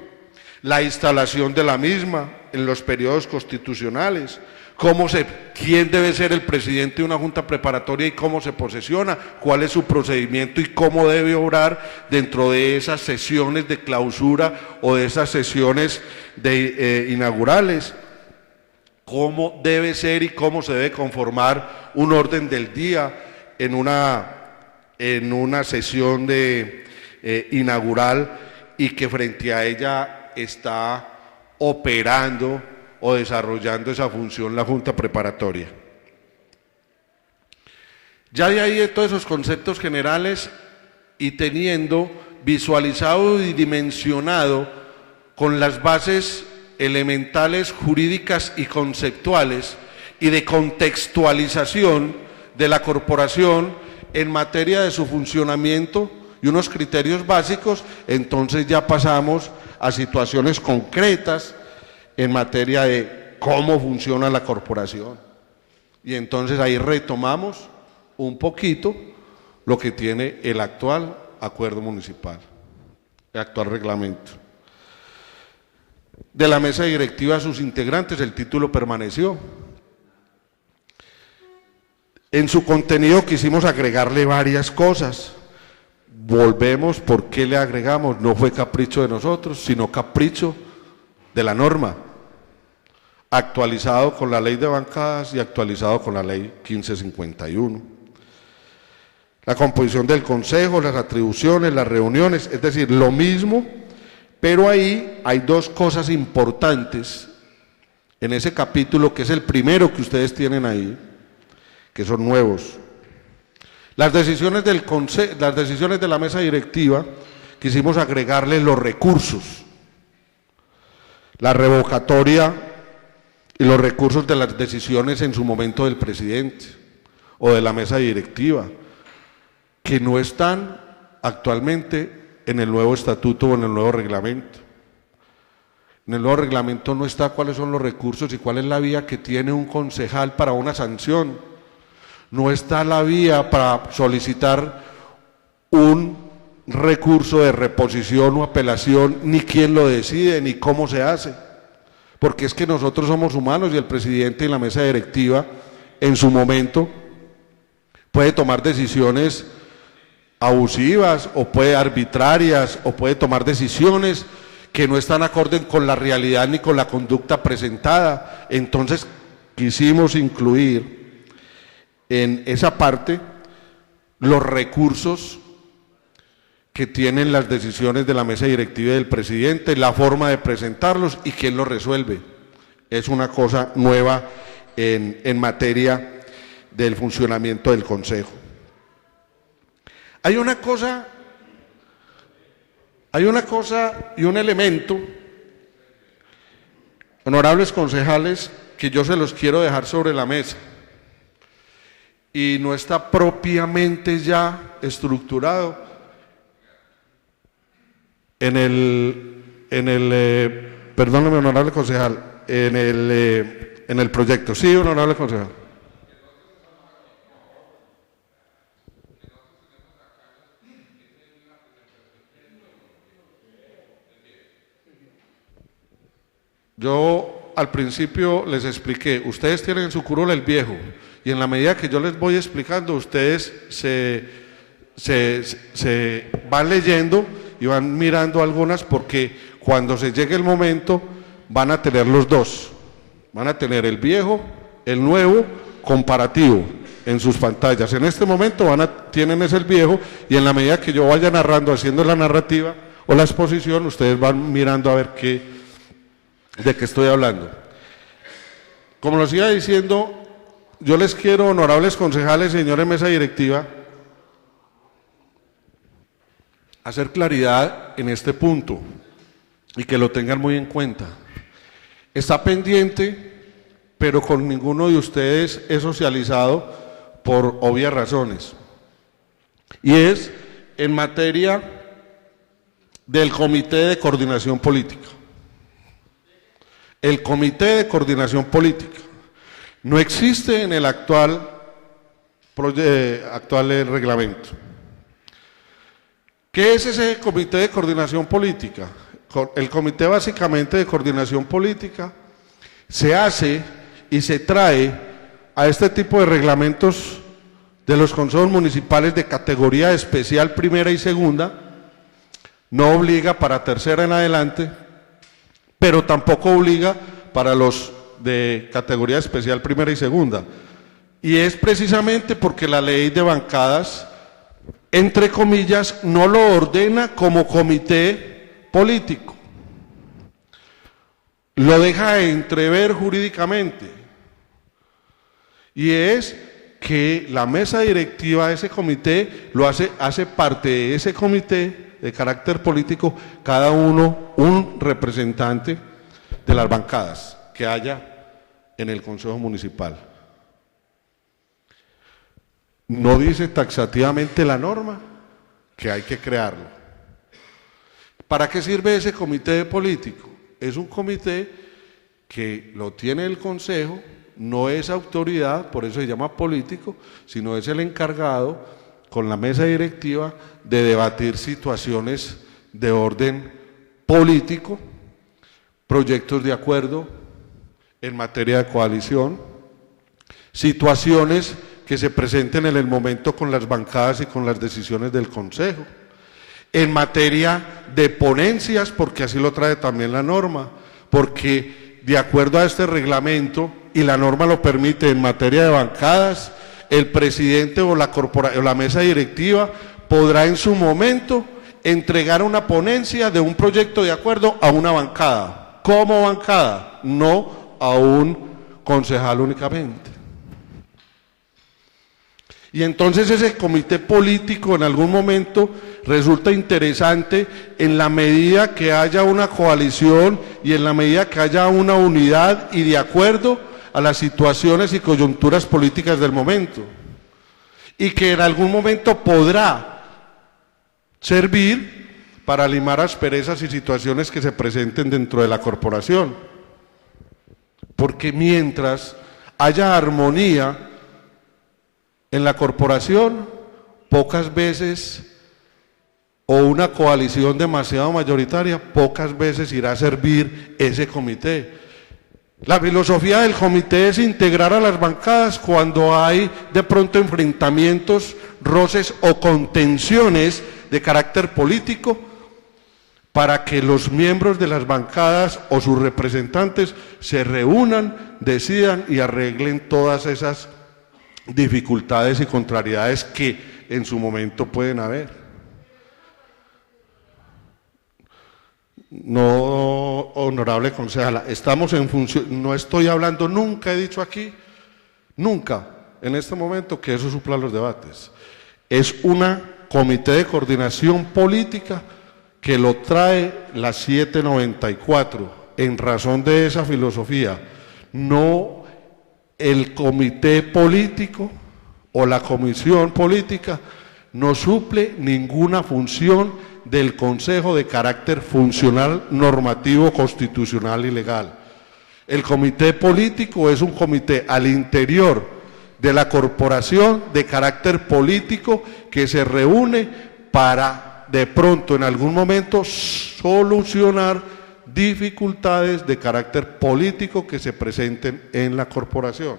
la instalación de la misma en los periodos constitucionales, quién debe ser el presidente de una junta preparatoria y cómo se posesiona, cuál es su procedimiento y cómo debe obrar dentro de esas sesiones de clausura o de esas sesiones inaugurales, cómo debe ser y cómo se debe conformar un orden del día en una sesión inaugural y que frente a ella está operando o desarrollando esa función la Junta Preparatoria. Ya de ahí de todos esos conceptos generales y teniendo visualizado y dimensionado con las bases elementales jurídicas y conceptuales y de contextualización de la corporación en materia de su funcionamiento y unos criterios básicos, entonces ya pasamos a situaciones concretas en materia de cómo funciona la corporación. Y entonces ahí retomamos un poquito lo que tiene el actual acuerdo municipal, el actual reglamento. De la mesa directiva a sus integrantes, el título permaneció. En su contenido quisimos agregarle varias cosas. Volvemos, ¿por qué le agregamos? No fue capricho de nosotros, sino capricho de la norma, actualizado con la ley de bancadas y actualizado con la ley 1551. La composición del consejo, las atribuciones, las reuniones, es decir, lo mismo, pero ahí hay dos cosas importantes en ese capítulo, que es el primero que ustedes tienen ahí, que son nuevos. Las decisiones de la mesa directiva, quisimos agregarle los recursos, la revocatoria y los recursos de las decisiones en su momento del presidente o de la mesa directiva, que no están actualmente en el nuevo estatuto o en el nuevo reglamento. En el nuevo reglamento no está cuáles son los recursos y cuál es la vía que tiene un concejal para una sanción. No está la vía para solicitar un recurso de reposición o apelación, ni quién lo decide, ni cómo se hace. Porque es que nosotros somos humanos y el presidente y la mesa directiva en su momento puede tomar decisiones abusivas o puede arbitrarias o puede tomar decisiones que no están acorde con la realidad ni con la conducta presentada. Entonces quisimos incluir en esa parte los recursos que tienen las decisiones de la mesa directiva y del presidente, la forma de presentarlos y quién los resuelve. Es una cosa nueva en materia del funcionamiento del Consejo. Hay una cosa y un elemento, honorables concejales, que yo se los quiero dejar sobre la mesa y no está propiamente ya estructurado perdóneme, honorable concejal, en el proyecto. Sí, honorable concejal. Yo al principio les expliqué, ustedes tienen en su curul el viejo, y en la medida que yo les voy explicando, ustedes se van leyendo y van mirando algunas, porque cuando se llegue el momento van a tener los dos, van a tener el viejo, el nuevo, comparativo en sus pantallas. En este momento tienen ese el viejo, y en la medida que yo vaya narrando, haciendo la narrativa o la exposición, ustedes van mirando a ver de qué estoy hablando. Como los iba diciendo, yo les quiero, honorables concejales, señores mesa directiva, hacer claridad en este punto y que lo tengan muy en cuenta. Está pendiente, pero con ninguno de ustedes he socializado por obvias razones. Y es en materia del Comité de Coordinación Política. El Comité de Coordinación Política no existe en el actual reglamento. ¿Qué es ese Comité de Coordinación Política? El Comité básicamente de Coordinación Política se hace y se trae a este tipo de reglamentos de los consejos municipales de categoría especial primera y segunda, no obliga para tercera en adelante, pero tampoco obliga para los de categoría especial primera y segunda. Y es precisamente porque la ley de bancadas, entre comillas, no lo ordena como comité político. Lo deja entrever jurídicamente. Y es que la mesa directiva de ese comité hace parte de ese comité de carácter político, cada uno un representante de las bancadas que haya en el Consejo Municipal. No dice taxativamente la norma que hay que crearlo. ¿Para qué sirve ese comité político? Es un comité que lo tiene el Consejo, no es autoridad, por eso se llama político, sino es el encargado con la mesa directiva de debatir situaciones de orden político, proyectos de acuerdo en materia de coalición, situaciones que se presenten en el momento con las bancadas y con las decisiones del Consejo, en materia de ponencias, porque así lo trae también la norma, porque de acuerdo a este reglamento, y la norma lo permite en materia de bancadas, el presidente o la mesa directiva podrá en su momento entregar una ponencia de un proyecto de acuerdo a una bancada, como bancada, no a un concejal únicamente. Y entonces ese comité político en algún momento resulta interesante en la medida que haya una coalición y en la medida que haya una unidad y de acuerdo a las situaciones y coyunturas políticas del momento. Y que en algún momento podrá servir para limar asperezas y situaciones que se presenten dentro de la corporación. Porque mientras haya armonía en la corporación, pocas veces, o una coalición demasiado mayoritaria, pocas veces irá a servir ese comité. La filosofía del comité es integrar a las bancadas cuando hay de pronto enfrentamientos, roces o contenciones de carácter político, para que los miembros de las bancadas o sus representantes se reúnan, decidan y arreglen todas esas dificultades y contrariedades que en su momento pueden haber. No, honorable concejala, estamos en función, no estoy hablando, nunca he dicho aquí, nunca en este momento que eso supla los debates. Es una comité de coordinación política que lo trae la 794 en razón de esa filosofía, no el comité político o la comisión política no suple ninguna función del Consejo de carácter funcional, normativo, constitucional y legal. El comité político es un comité al interior de la corporación de carácter político que se reúne para de pronto en algún momento solucionar dificultades de carácter político que se presenten en la corporación.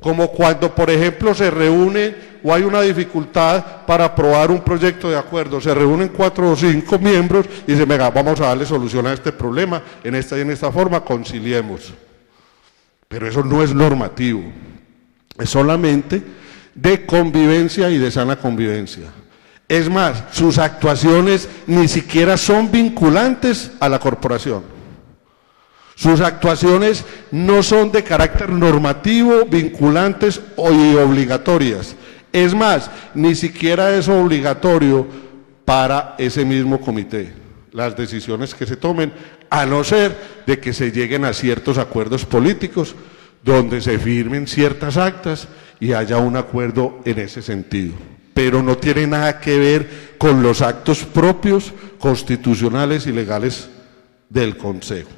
Como cuando, por ejemplo, se reúne o hay una dificultad para aprobar un proyecto de acuerdo, se reúnen 4 o 5 miembros y dicen, venga, vamos a darle solución a este problema, en esta y en esta forma, conciliemos. Pero eso no es normativo, es solamente de convivencia y de sana convivencia. Es más, sus actuaciones ni siquiera son vinculantes a la corporación. Sus actuaciones no son de carácter normativo, vinculantes y obligatorias. Es más, ni siquiera es obligatorio para ese mismo comité las decisiones que se tomen, a no ser de que se lleguen a ciertos acuerdos políticos donde se firmen ciertas actas y haya un acuerdo en ese sentido. Pero no tiene nada que ver con los actos propios, constitucionales y legales del Consejo.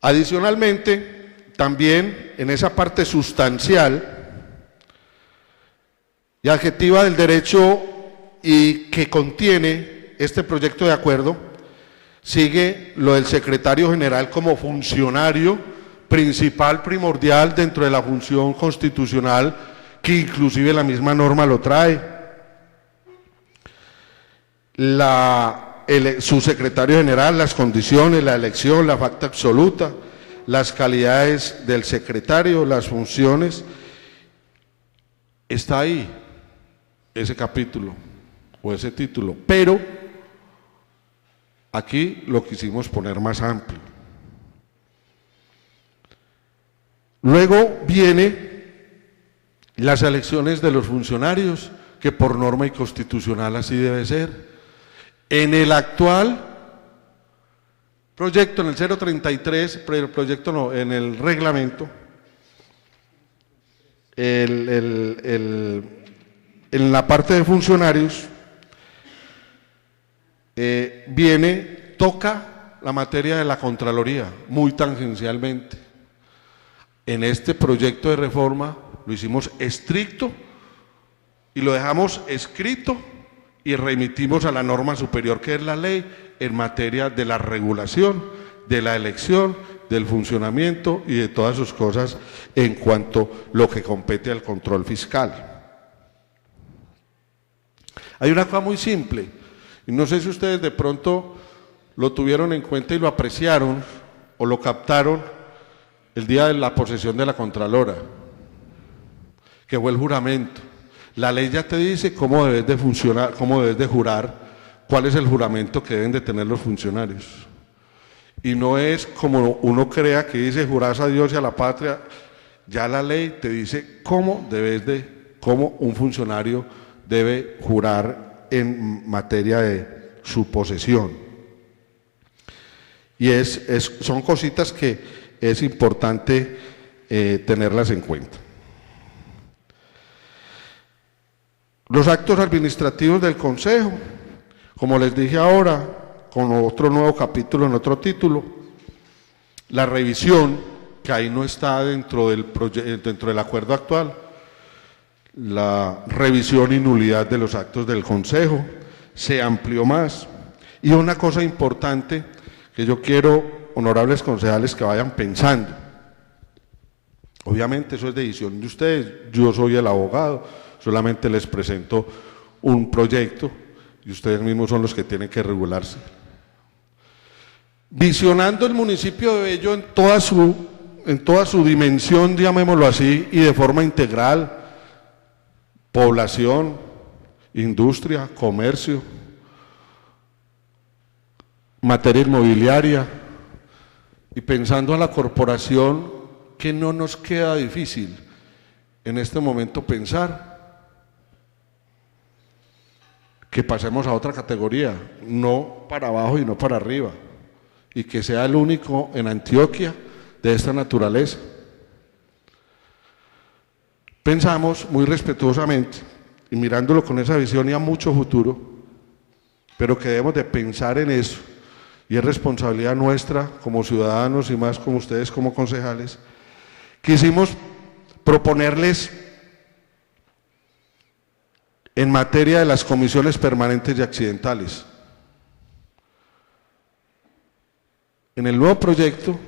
Adicionalmente, también en esa parte sustancial y adjetiva del derecho y que contiene este proyecto de acuerdo, sigue lo del secretario general como funcionario principal, primordial dentro de la función constitucional, que inclusive la misma norma lo trae. Su secretario general, las condiciones, la elección, la facta absoluta, las calidades del secretario, las funciones, está ahí ese capítulo o ese título, pero aquí lo quisimos poner más amplio. Luego viene las elecciones de los funcionarios, que por norma y constitucional así debe ser. En el actual proyecto, en el 033, pero el proyecto no, en el reglamento, en la parte de funcionarios, toca la materia de la Contraloría, muy tangencialmente. En este proyecto de reforma lo hicimos estricto y lo dejamos escrito y remitimos a la norma superior que es la ley en materia de la regulación, de la elección, del funcionamiento y de todas sus cosas en cuanto a lo que compete al control fiscal. Hay una cosa muy simple, y no sé si ustedes de pronto lo tuvieron en cuenta y lo apreciaron o lo captaron el día de la posesión de la Contralora, que fue el juramento. La ley ya te dice cómo debes de funcionar, cómo debes de jurar, cuál es el juramento que deben de tener los funcionarios. Y no es como uno crea que dice jurás a Dios y a la patria, ya la ley te dice cómo un funcionario debe jurar en materia de su posesión. Y son cositas que es importante tenerlas en cuenta. Los actos administrativos del Consejo, como les dije ahora, con otro nuevo capítulo en otro título, la revisión, que ahí no está dentro del acuerdo actual, la revisión y nulidad de los actos del Consejo, se amplió más. Y una cosa importante que yo quiero, honorables concejales, que vayan pensando, obviamente eso es decisión de ustedes, yo soy el abogado, solamente les presento un proyecto y ustedes mismos son los que tienen que regularse. Visionando el municipio de Bello en toda su dimensión, llamémoslo así, y de forma integral, población, industria, comercio, materia inmobiliaria, y pensando a la corporación, que no nos queda difícil en este momento pensar que pasemos a otra categoría, no para abajo y no para arriba, y que sea el único en Antioquia de esta naturaleza. Pensamos muy respetuosamente, y mirándolo con esa visión y a mucho futuro, pero que debemos de pensar en eso, y es responsabilidad nuestra como ciudadanos y más como ustedes como concejales. Quisimos proponerles en materia de las comisiones permanentes y accidentales. En el nuevo proyecto,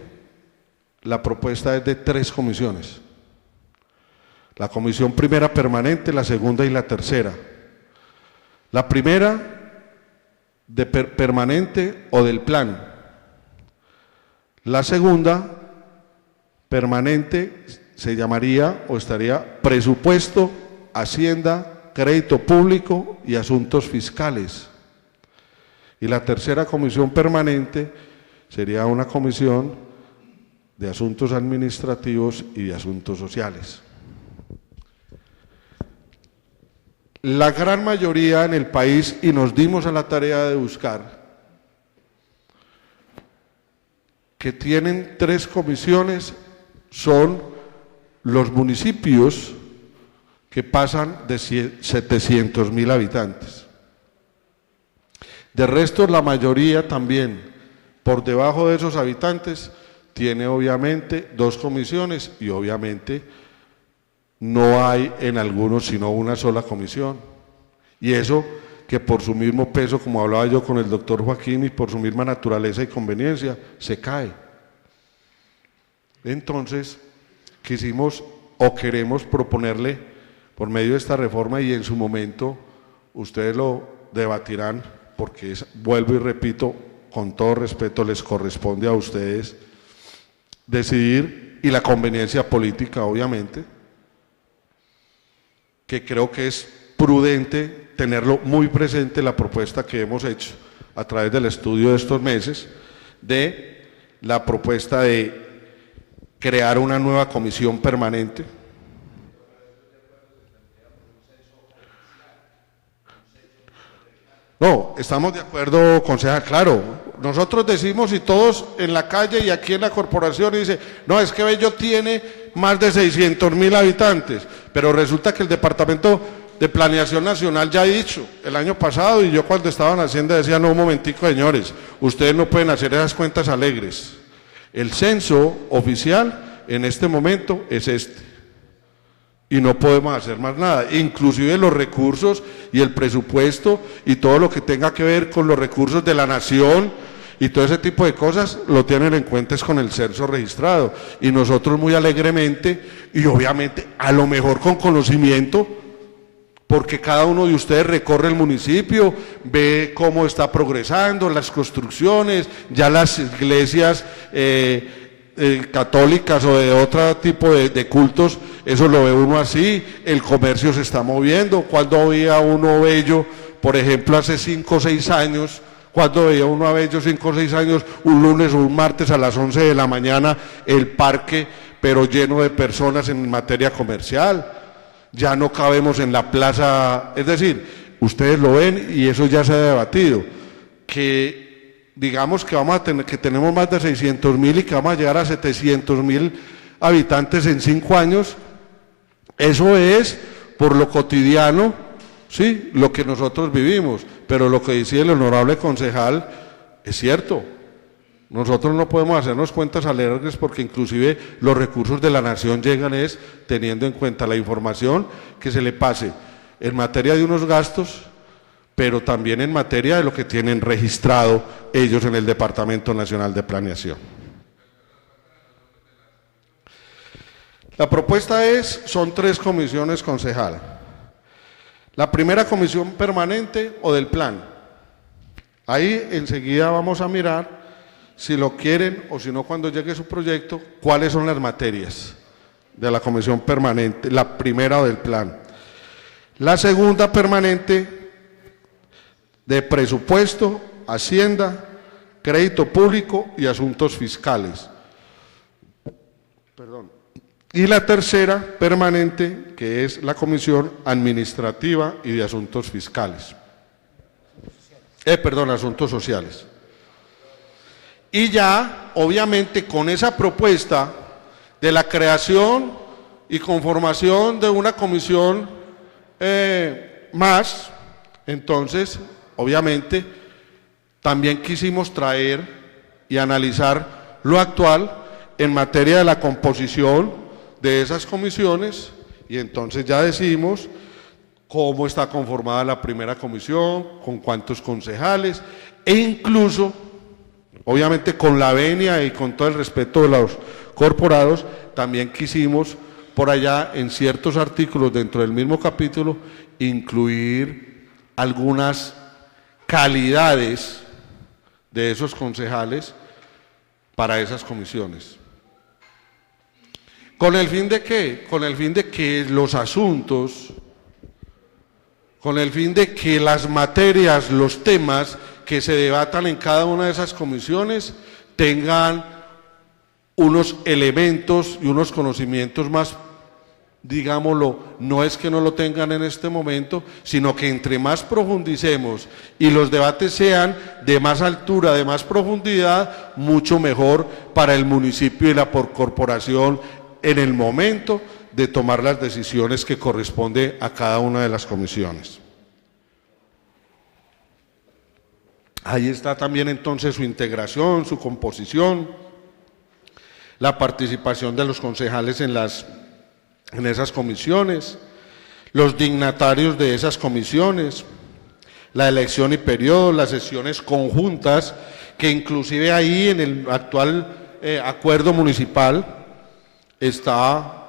la propuesta es de 3 comisiones. La comisión primera permanente, la segunda y la tercera. La primera, de permanente o del plan. La segunda, permanente, se llamaría o estaría presupuesto, hacienda, crédito público y asuntos fiscales. Y la tercera comisión permanente sería una comisión de asuntos administrativos y de asuntos sociales. La gran mayoría en el país, y nos dimos a la tarea de buscar, que tienen 3 comisiones, son los municipios que pasan de 700.000 habitantes. De resto, la mayoría también, por debajo de esos habitantes, tiene obviamente 2 comisiones y obviamente no hay en algunos sino una sola comisión. Y eso que por su mismo peso, como hablaba yo con el doctor Joaquín, y por su misma naturaleza y conveniencia, se cae. Entonces, quisimos o queremos proponerle, por medio de esta reforma, y en su momento ustedes lo debatirán, porque vuelvo y repito, con todo respeto, les corresponde a ustedes decidir, y la conveniencia política obviamente, que creo que es prudente tenerlo muy presente, la propuesta que hemos hecho a través del estudio de estos meses, de la propuesta de crear una nueva comisión permanente. No, estamos de acuerdo, concejal, claro. Nosotros decimos, y todos en la calle y aquí en la corporación dice, no, es que Bello tiene más de 600.000 habitantes, pero resulta que el Departamento de Planeación Nacional ya ha dicho el año pasado, y yo cuando estaba en Hacienda decía, no, un momentico, señores, ustedes no pueden hacer esas cuentas alegres. El censo oficial en este momento es este. Y no podemos hacer más nada, inclusive los recursos y el presupuesto y todo lo que tenga que ver con los recursos de la nación y todo ese tipo de cosas lo tienen en cuenta es con el censo registrado, y nosotros muy alegremente y obviamente a lo mejor con conocimiento, porque cada uno de ustedes recorre el municipio, ve cómo está progresando las construcciones, ya las iglesias católicas o de otro tipo de cultos, eso lo ve uno así, el comercio se está moviendo. Cuando veía uno Bello, por ejemplo, hace 5 o 6 años, cuando veía uno a Bello 5 o 6 años, un lunes o un martes a las 11 de la mañana, el parque, pero lleno de personas en materia comercial, ya no cabemos en la plaza, es decir, ustedes lo ven y eso ya se ha debatido, que digamos que vamos a tener, que tenemos más de 600.000 y que vamos a llegar a 700.000 habitantes en 5 años, eso es por lo cotidiano, sí, lo que nosotros vivimos, pero lo que decía el honorable concejal es cierto. Nosotros no podemos hacernos cuentas alegres porque inclusive los recursos de la nación llegan es teniendo en cuenta la información que se le pase en materia de unos gastos, pero también en materia de lo que tienen registrado ellos en el Departamento Nacional de Planeación. La propuesta son 3 comisiones, concejal. La primera comisión permanente o del plan. Ahí enseguida vamos a mirar si lo quieren o si no cuando llegue su proyecto, cuáles son las materias de la comisión permanente, la primera o del plan. La segunda permanente de presupuesto, hacienda, crédito público y asuntos fiscales. Perdón. Y la tercera permanente, que es la comisión administrativa y de asuntos fiscales. Asuntos sociales. Y ya, obviamente, con esa propuesta de la creación y conformación de una comisión más, entonces, obviamente, también quisimos traer y analizar lo actual en materia de la composición de esas comisiones y entonces ya decimos cómo está conformada la primera comisión, con cuántos concejales e incluso, obviamente con la venia y con todo el respeto de los corporados, también quisimos por allá en ciertos artículos dentro del mismo capítulo incluir algunas calidades de esos concejales para esas comisiones. ¿Con el fin de qué? Con el fin de que los asuntos, con el fin de que las materias, los temas que se debatan en cada una de esas comisiones tengan unos elementos y unos conocimientos más, digámoslo, no es que no lo tengan en este momento, sino que entre más profundicemos y los debates sean de más altura, de más profundidad, mucho mejor para el municipio y la corporación en el momento de tomar las decisiones que corresponde a cada una de las comisiones. Ahí está también entonces su integración, su composición, la participación de los concejales en esas comisiones, los dignatarios de esas comisiones, la elección y periodo, las sesiones conjuntas, que inclusive ahí en el actual acuerdo municipal está,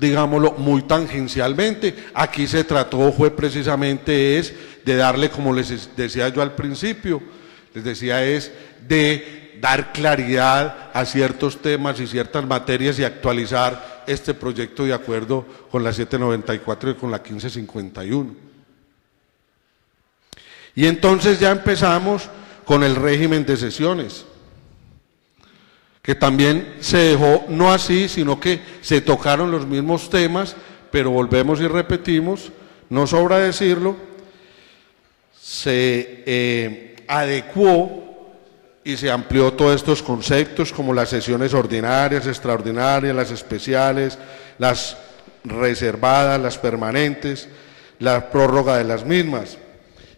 digámoslo, muy tangencialmente. Aquí se trató, fue precisamente de darle, como les decía yo al principio, les decía de dar claridad a ciertos temas y ciertas materias y actualizar este proyecto de acuerdo con la 794 y con la 1551. Y entonces ya empezamos con el régimen de sesiones, que también se dejó no así, sino que se tocaron los mismos temas, pero volvemos y repetimos, no sobra decirlo, se adecuó y se amplió todos estos conceptos como las sesiones ordinarias, extraordinarias, las especiales, las reservadas, las permanentes, la prórroga de las mismas.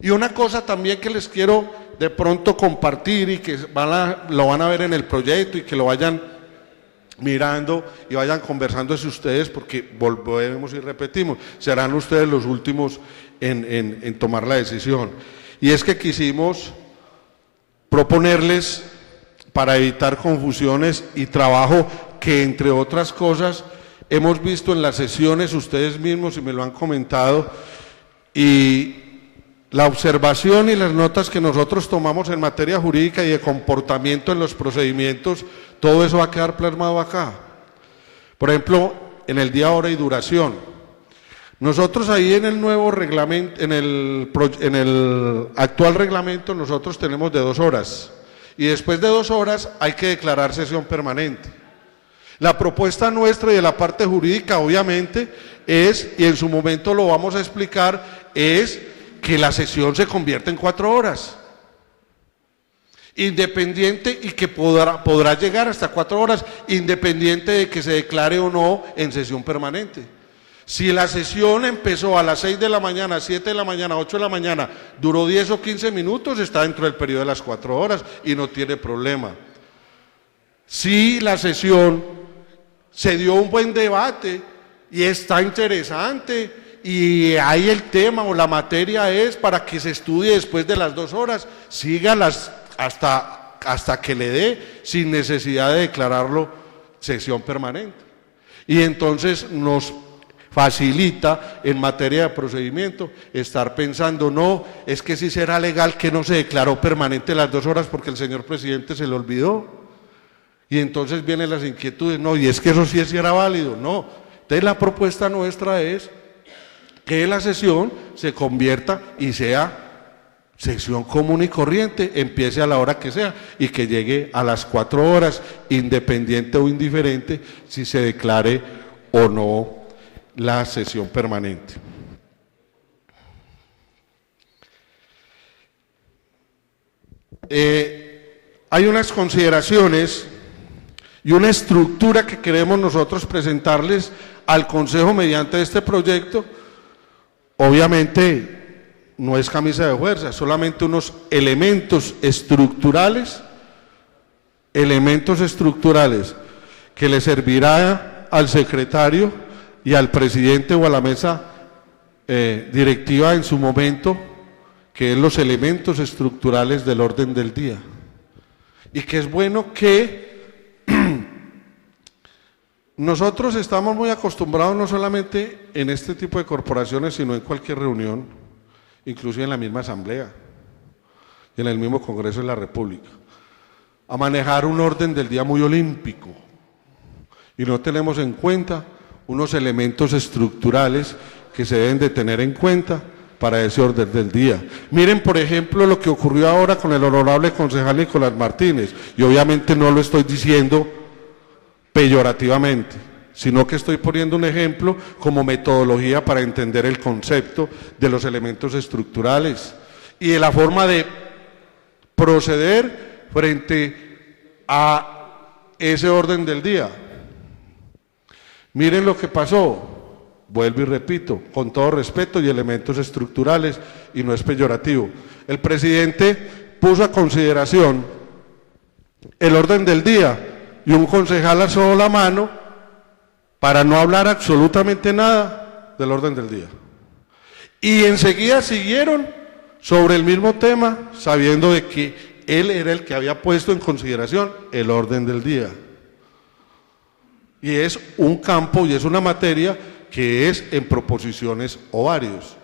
Y una cosa también que les quiero de pronto compartir y que lo van a ver en el proyecto y que lo vayan mirando y vayan conversando entre ustedes, porque volvemos y repetimos, serán ustedes los últimos en tomar la decisión. Y es que quisimos proponerles, para evitar confusiones y trabajo que entre otras cosas hemos visto en las sesiones ustedes mismos y me lo han comentado, y la observación y las notas que nosotros tomamos en materia jurídica y de comportamiento en los procedimientos, todo eso va a quedar plasmado acá. Por ejemplo, en el día, hora y duración. Nosotros ahí en el nuevo reglamento, en el actual reglamento, nosotros tenemos de 2 horas. Y después de 2 horas hay que declarar sesión permanente. La propuesta nuestra y de la parte jurídica, obviamente, es, y en su momento lo vamos a explicar, es que la sesión se convierta en 4 horas. Independiente y que podrá llegar hasta 4 horas, independiente de que se declare o no en sesión permanente. Si la sesión empezó a las 6 de la mañana, 7 de la mañana, 8 de la mañana, duró 10 o 15 minutos, está dentro del periodo de las 4 horas y no tiene problema. Si la sesión se dio un buen debate y está interesante y ahí el tema o la materia es para que se estudie después de las 2 horas, sígalas hasta que le dé, sin necesidad de declararlo sesión permanente. Y entonces nos facilita en materia de procedimiento estar pensando, no, es que sí será legal que no se declaró permanente las 2 horas porque el señor presidente se le olvidó. Y entonces vienen las inquietudes, no, y es que eso sí era válido, no. Entonces la propuesta nuestra es que la sesión se convierta y sea sesión común y corriente, empiece a la hora que sea y que llegue a las 4 horas, independiente o indiferente, si se declare o no la sesión permanente. Hay unas consideraciones y una estructura que queremos nosotros presentarles al Consejo mediante este proyecto. Obviamente no es camisa de fuerza, solamente unos elementos estructurales que le servirá al secretario y al presidente o a la mesa directiva en su momento, que es los elementos estructurales del orden del día. Y que es bueno que nosotros estamos muy acostumbrados no solamente en este tipo de corporaciones, sino en cualquier reunión, inclusive en la misma asamblea y en el mismo Congreso de la República, a manejar un orden del día muy olímpico y no tenemos en cuenta unos elementos estructurales que se deben de tener en cuenta para ese orden del día. Miren, por ejemplo, lo que ocurrió ahora con el honorable concejal Nicolás Martínez, y obviamente no lo estoy diciendo peyorativamente, sino que estoy poniendo un ejemplo como metodología para entender el concepto de los elementos estructurales y de la forma de proceder frente a ese orden del día. Miren lo que pasó, vuelvo y repito, con todo respeto y elementos estructurales, y no es peyorativo. El presidente puso a consideración el orden del día y un concejal alzó la mano para no hablar absolutamente nada del orden del día. Y enseguida siguieron sobre el mismo tema, sabiendo de que él era el que había puesto en consideración el orden del día. Y es un campo y es una materia que es en proposiciones o varios.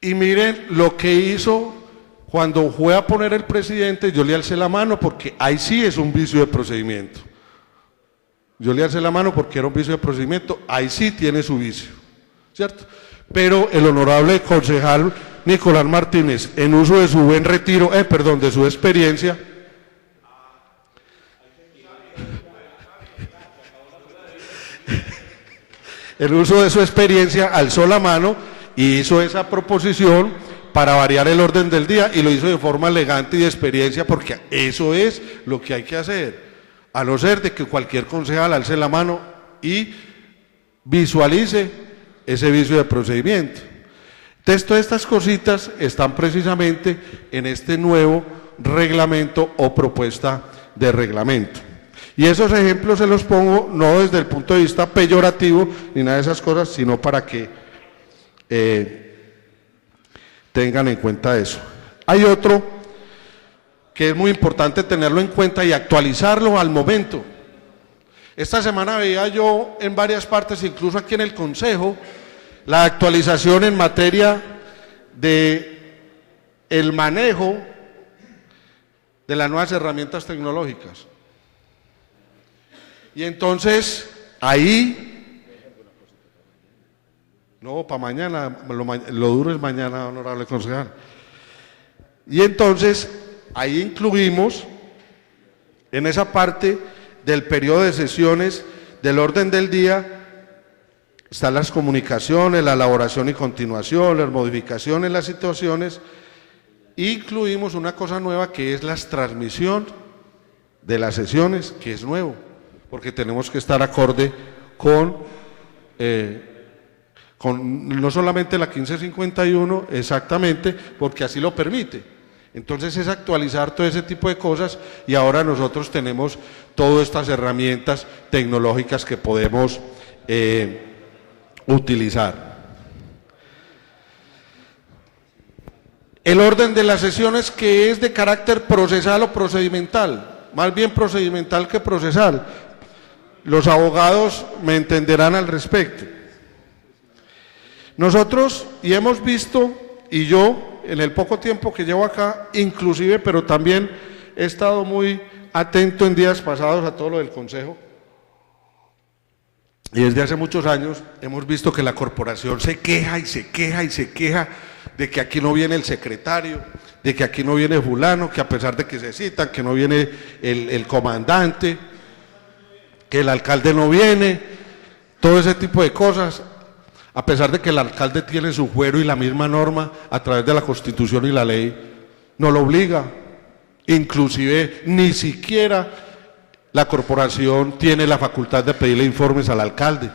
Y miren lo que hizo cuando fue a poner el presidente, yo le alcé la mano porque ahí sí es un vicio de procedimiento. Yo le alcé la mano porque era un vicio de procedimiento, ahí sí tiene su vicio, ¿cierto? Pero el honorable concejal Nicolás Martínez, en uso de su buen retiro, de su experiencia, el uso de su experiencia, alzó la mano y hizo esa proposición para variar el orden del día, y lo hizo de forma elegante y de experiencia, porque eso es lo que hay que hacer, a no ser de que cualquier concejal alce la mano y visualice ese vicio de procedimiento. Entonces, todas estas cositas están precisamente en este nuevo reglamento o propuesta de reglamento. Y esos ejemplos se los pongo no desde el punto de vista peyorativo ni nada de esas cosas, sino para que tengan en cuenta eso. Hay otro que es muy importante tenerlo en cuenta y actualizarlo al momento. Esta semana veía yo en varias partes, incluso aquí en el Consejo, la actualización en materia de el manejo de las nuevas herramientas tecnológicas. Y entonces, ahí, no, para mañana, lo duro es mañana, honorable concejal. Y entonces, ahí incluimos, en esa parte del periodo de sesiones del orden del día, están las comunicaciones, la elaboración y continuación, las modificaciones, las situaciones. Incluimos una cosa nueva que es la transmisión de las sesiones, que es nuevo, porque tenemos que estar acorde con no solamente la 1551 exactamente, porque así lo permite. Entonces es actualizar todo ese tipo de cosas y ahora nosotros tenemos todas estas herramientas tecnológicas que podemos utilizar. El orden de las sesiones, que es de carácter procesal o procedimental, más bien procedimental que procesal. Los abogados me entenderán al respecto. Nosotros, y hemos visto, y yo, en el poco tiempo que llevo acá, inclusive, pero también he estado muy atento en días pasados a todo lo del Consejo, y desde hace muchos años hemos visto que la corporación se queja y se queja y se queja de que aquí no viene el secretario, de que aquí no viene fulano, que a pesar de que se citan, que no viene el comandante, que el alcalde no viene, todo ese tipo de cosas, a pesar de que el alcalde tiene su fuero y la misma norma a través de la Constitución y la ley, no lo obliga, inclusive ni siquiera la corporación tiene la facultad de pedirle informes al alcalde,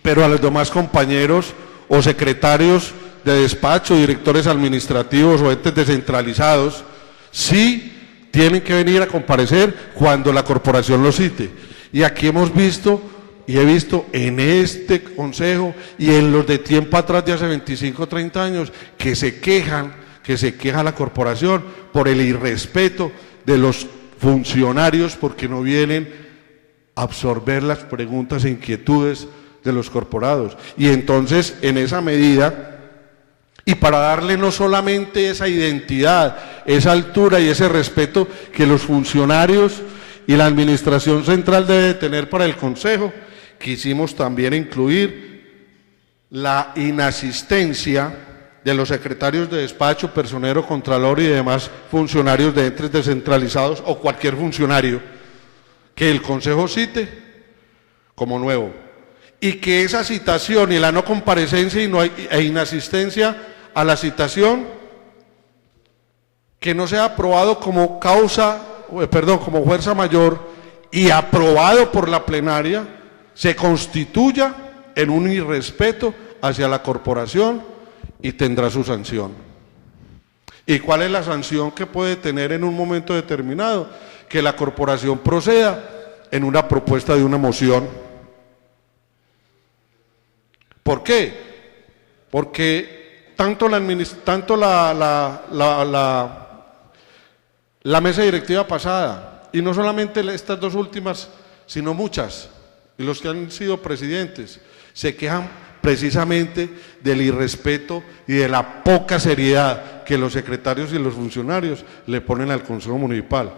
pero a los demás compañeros o secretarios de despacho, directores administrativos o entes descentralizados, sí tienen que venir a comparecer cuando la corporación lo cite. Y aquí hemos visto, y he visto en este consejo y en los de tiempo atrás de hace 25 o 30 años, que se queja la corporación por el irrespeto de los funcionarios porque no vienen a absorber las preguntas e inquietudes de los corporados. Y entonces, en esa medida, y para darle no solamente esa identidad, esa altura y ese respeto que los funcionarios y la administración central debe tener para el Consejo, quisimos también incluir la inasistencia de los secretarios de despacho, personero, contralor y demás funcionarios de entes descentralizados o cualquier funcionario que el Consejo cite como nuevo, y que esa citación y la no comparecencia e inasistencia a la citación, que no sea aprobado como como fuerza mayor y aprobado por la plenaria, se constituya en un irrespeto hacia la corporación y tendrá su sanción. ¿Y cuál es la sanción que puede tener en un momento determinado? Que la corporación proceda en una propuesta de una moción. ¿Por qué? Porque tanto la mesa directiva pasada, y no solamente estas dos últimas, sino muchas, y los que han sido presidentes, se quejan precisamente del irrespeto y de la poca seriedad que los secretarios y los funcionarios le ponen al Consejo Municipal.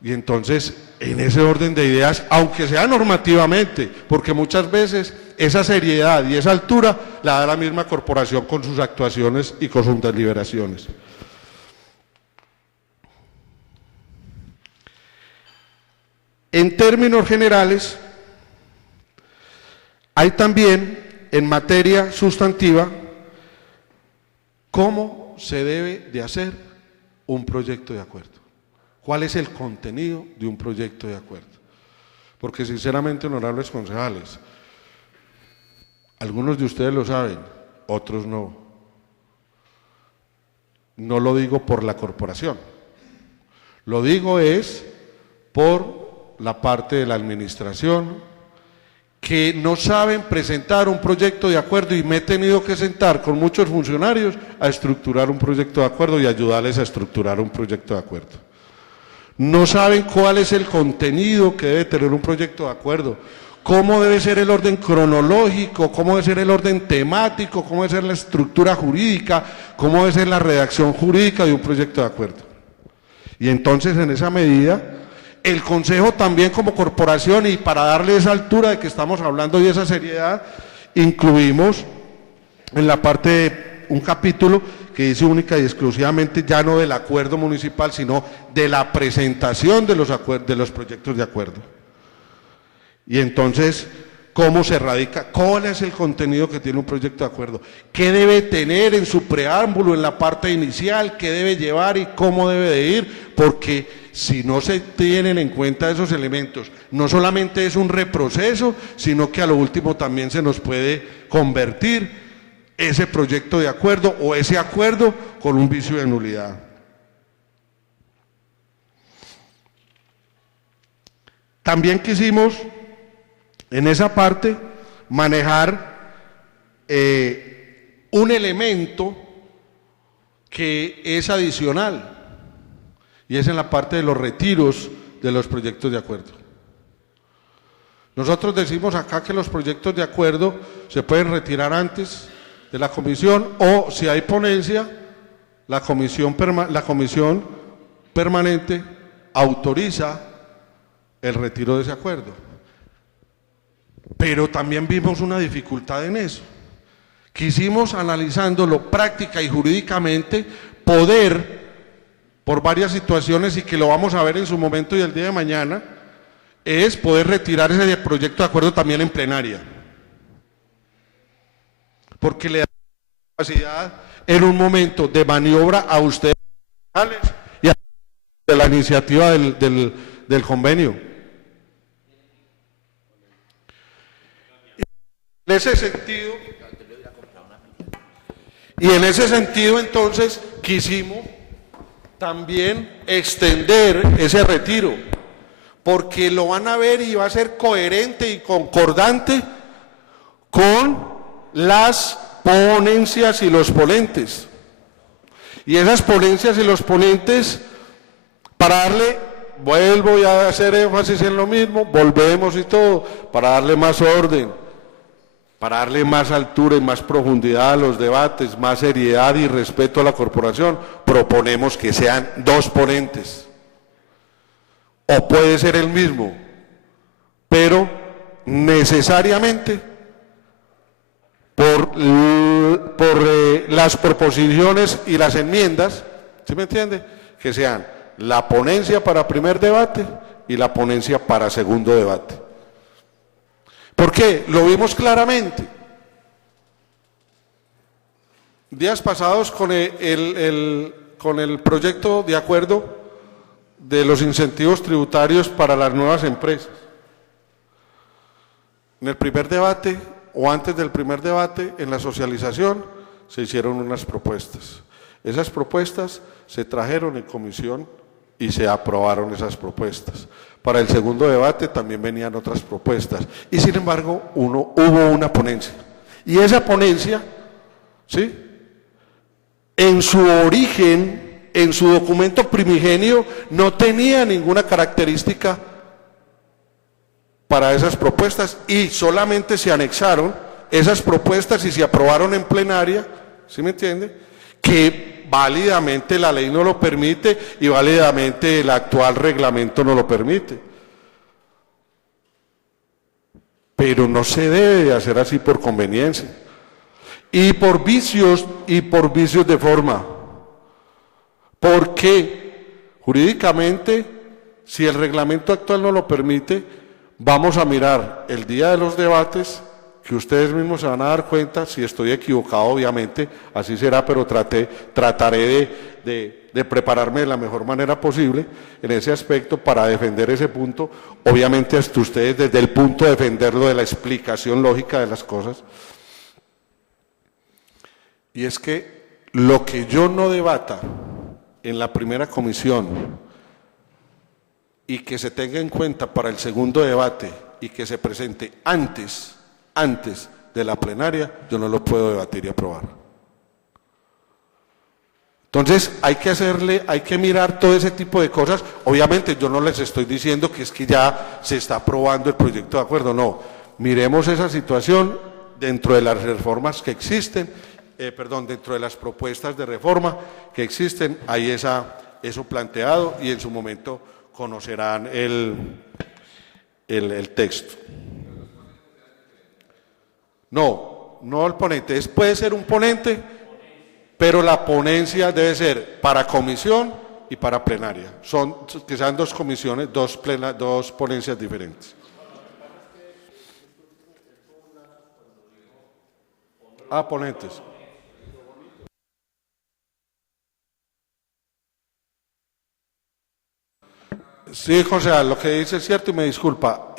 Y entonces, en ese orden de ideas, aunque sea normativamente, porque muchas veces esa seriedad y esa altura la da la misma corporación con sus actuaciones y con sus deliberaciones. En términos generales, hay también en materia sustantiva cómo se debe de hacer un proyecto de acuerdo. ¿Cuál es el contenido de un proyecto de acuerdo? Porque sinceramente, honorables concejales, algunos de ustedes lo saben, otros no. No lo digo por la corporación, lo digo es por la parte de la administración, que no saben presentar un proyecto de acuerdo, y me he tenido que sentar con muchos funcionarios a estructurar un proyecto de acuerdo y ayudarles a estructurar un proyecto de acuerdo. No saben cuál es el contenido que debe tener un proyecto de acuerdo, cómo debe ser el orden cronológico, cómo debe ser el orden temático, cómo debe ser la estructura jurídica, cómo debe ser la redacción jurídica de un proyecto de acuerdo. Y entonces, en esa medida, el Consejo también como corporación, y para darle esa altura de que estamos hablando y esa seriedad, incluimos en la parte de un capítulo que dice única y exclusivamente ya no del acuerdo municipal, sino de la presentación de los proyectos de acuerdo. Y entonces, ¿cómo se radica? ¿Cuál es el contenido que tiene un proyecto de acuerdo? ¿Qué debe tener en su preámbulo, en la parte inicial? ¿Qué debe llevar y cómo debe de ir? Porque si no se tienen en cuenta esos elementos, no solamente es un reproceso, sino que a lo último también se nos puede convertir ese proyecto de acuerdo o ese acuerdo con un vicio de nulidad. También quisimos en esa parte manejar un elemento que es adicional, y es en la parte de los retiros de los proyectos de acuerdo. Nosotros decimos acá que los proyectos de acuerdo se pueden retirar antes de la comisión, o si hay ponencia, la comisión permanente autoriza el retiro de ese acuerdo. Pero también vimos una dificultad en eso. Quisimos, analizándolo práctica y jurídicamente, poder, por varias situaciones, y que lo vamos a ver en su momento y el día de mañana, es poder retirar ese proyecto de acuerdo también en plenaria. Porque le da capacidad en un momento de maniobra a ustedes y a de la iniciativa del convenio. En ese sentido, entonces, quisimos también extender ese retiro, porque lo van a ver y va a ser coherente y concordante con las ponencias y los ponentes. Y esas ponencias y los ponentes, para darle, vuelvo a hacer énfasis en lo mismo, volvemos y todo, para darle más orden, para darle más altura y más profundidad a los debates, más seriedad y respeto a la corporación, proponemos que sean 2 ponentes. O puede ser el mismo, pero necesariamente por las proposiciones y las enmiendas, ¿sí me entiende? Que sean la ponencia para primer debate y la ponencia para segundo debate. ¿Por qué? Lo vimos claramente. Días pasados con el proyecto de acuerdo de los incentivos tributarios para las nuevas empresas. En el primer debate, o antes del primer debate, en la socialización, se hicieron unas propuestas. Esas propuestas se trajeron en comisión y se aprobaron esas propuestas. Para el segundo debate también venían otras propuestas. Y sin embargo, hubo una ponencia. Y esa ponencia, ¿sí?, en su origen, en su documento primigenio, no tenía ninguna característica para esas propuestas, y solamente se anexaron esas propuestas y se aprobaron en plenaria, ¿sí me entiende?, que válidamente la ley no lo permite y válidamente el actual reglamento no lo permite. Pero no se debe de hacer así por conveniencia y por vicios de forma, porque jurídicamente, si el reglamento actual no lo permite, vamos a mirar el día de los debates, que ustedes mismos se van a dar cuenta. Si estoy equivocado, obviamente, así será, pero trataré de prepararme de la mejor manera posible en ese aspecto para defender ese punto, obviamente hasta ustedes desde el punto de defenderlo de la explicación lógica de las cosas. Y es que lo que yo no debata en la primera comisión y que se tenga en cuenta para el segundo debate y que se presente antes de la plenaria, yo no lo puedo debatir y aprobar. Entonces hay que mirar todo ese tipo de cosas. Obviamente yo no les estoy diciendo que es que ya se está aprobando el proyecto de acuerdo, no, miremos esa situación dentro de las reformas que existen, dentro de las propuestas de reforma que existen, hay eso planteado y en su momento conocerán el texto. No el ponente, puede ser un ponente, pero la ponencia debe ser para comisión y para plenaria. Que sean dos comisiones, dos ponencias diferentes. Ponentes. Sí, José, lo que dice es cierto y me disculpa.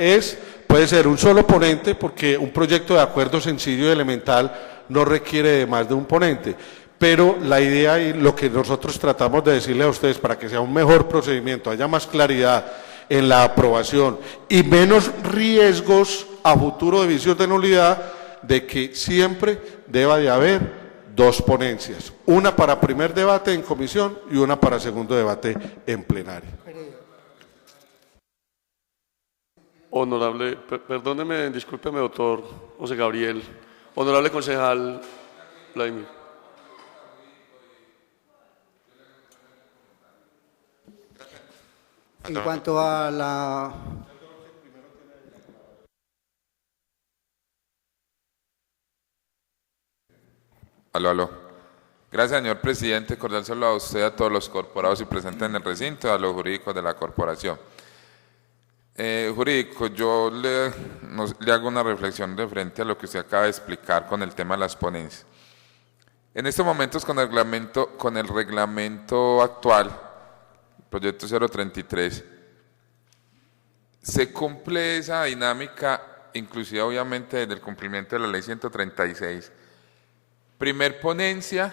Puede ser un solo ponente porque un proyecto de acuerdo sencillo y elemental no requiere de más de un ponente. Pero la idea y lo que nosotros tratamos de decirle a ustedes para que sea un mejor procedimiento, haya más claridad en la aprobación y menos riesgos a futuro de vicios de nulidad, de que siempre deba de haber dos ponencias, una para primer debate en comisión y una para segundo debate en plenario. Honorable, perdóneme, discúlpeme, doctor José Gabriel. Honorable concejal Vladimir. En cuanto a la... Aló. Gracias, señor presidente. Cordial saludo a usted, a todos los corporados y presentes en el recinto, a los jurídicos de la corporación. Jurídico, yo le hago una reflexión de frente a lo que usted acaba de explicar con el tema de las ponencias. En estos momentos, con el reglamento actual, proyecto 033, se cumple esa dinámica, inclusive obviamente del cumplimiento de la ley 136. Primer ponencia,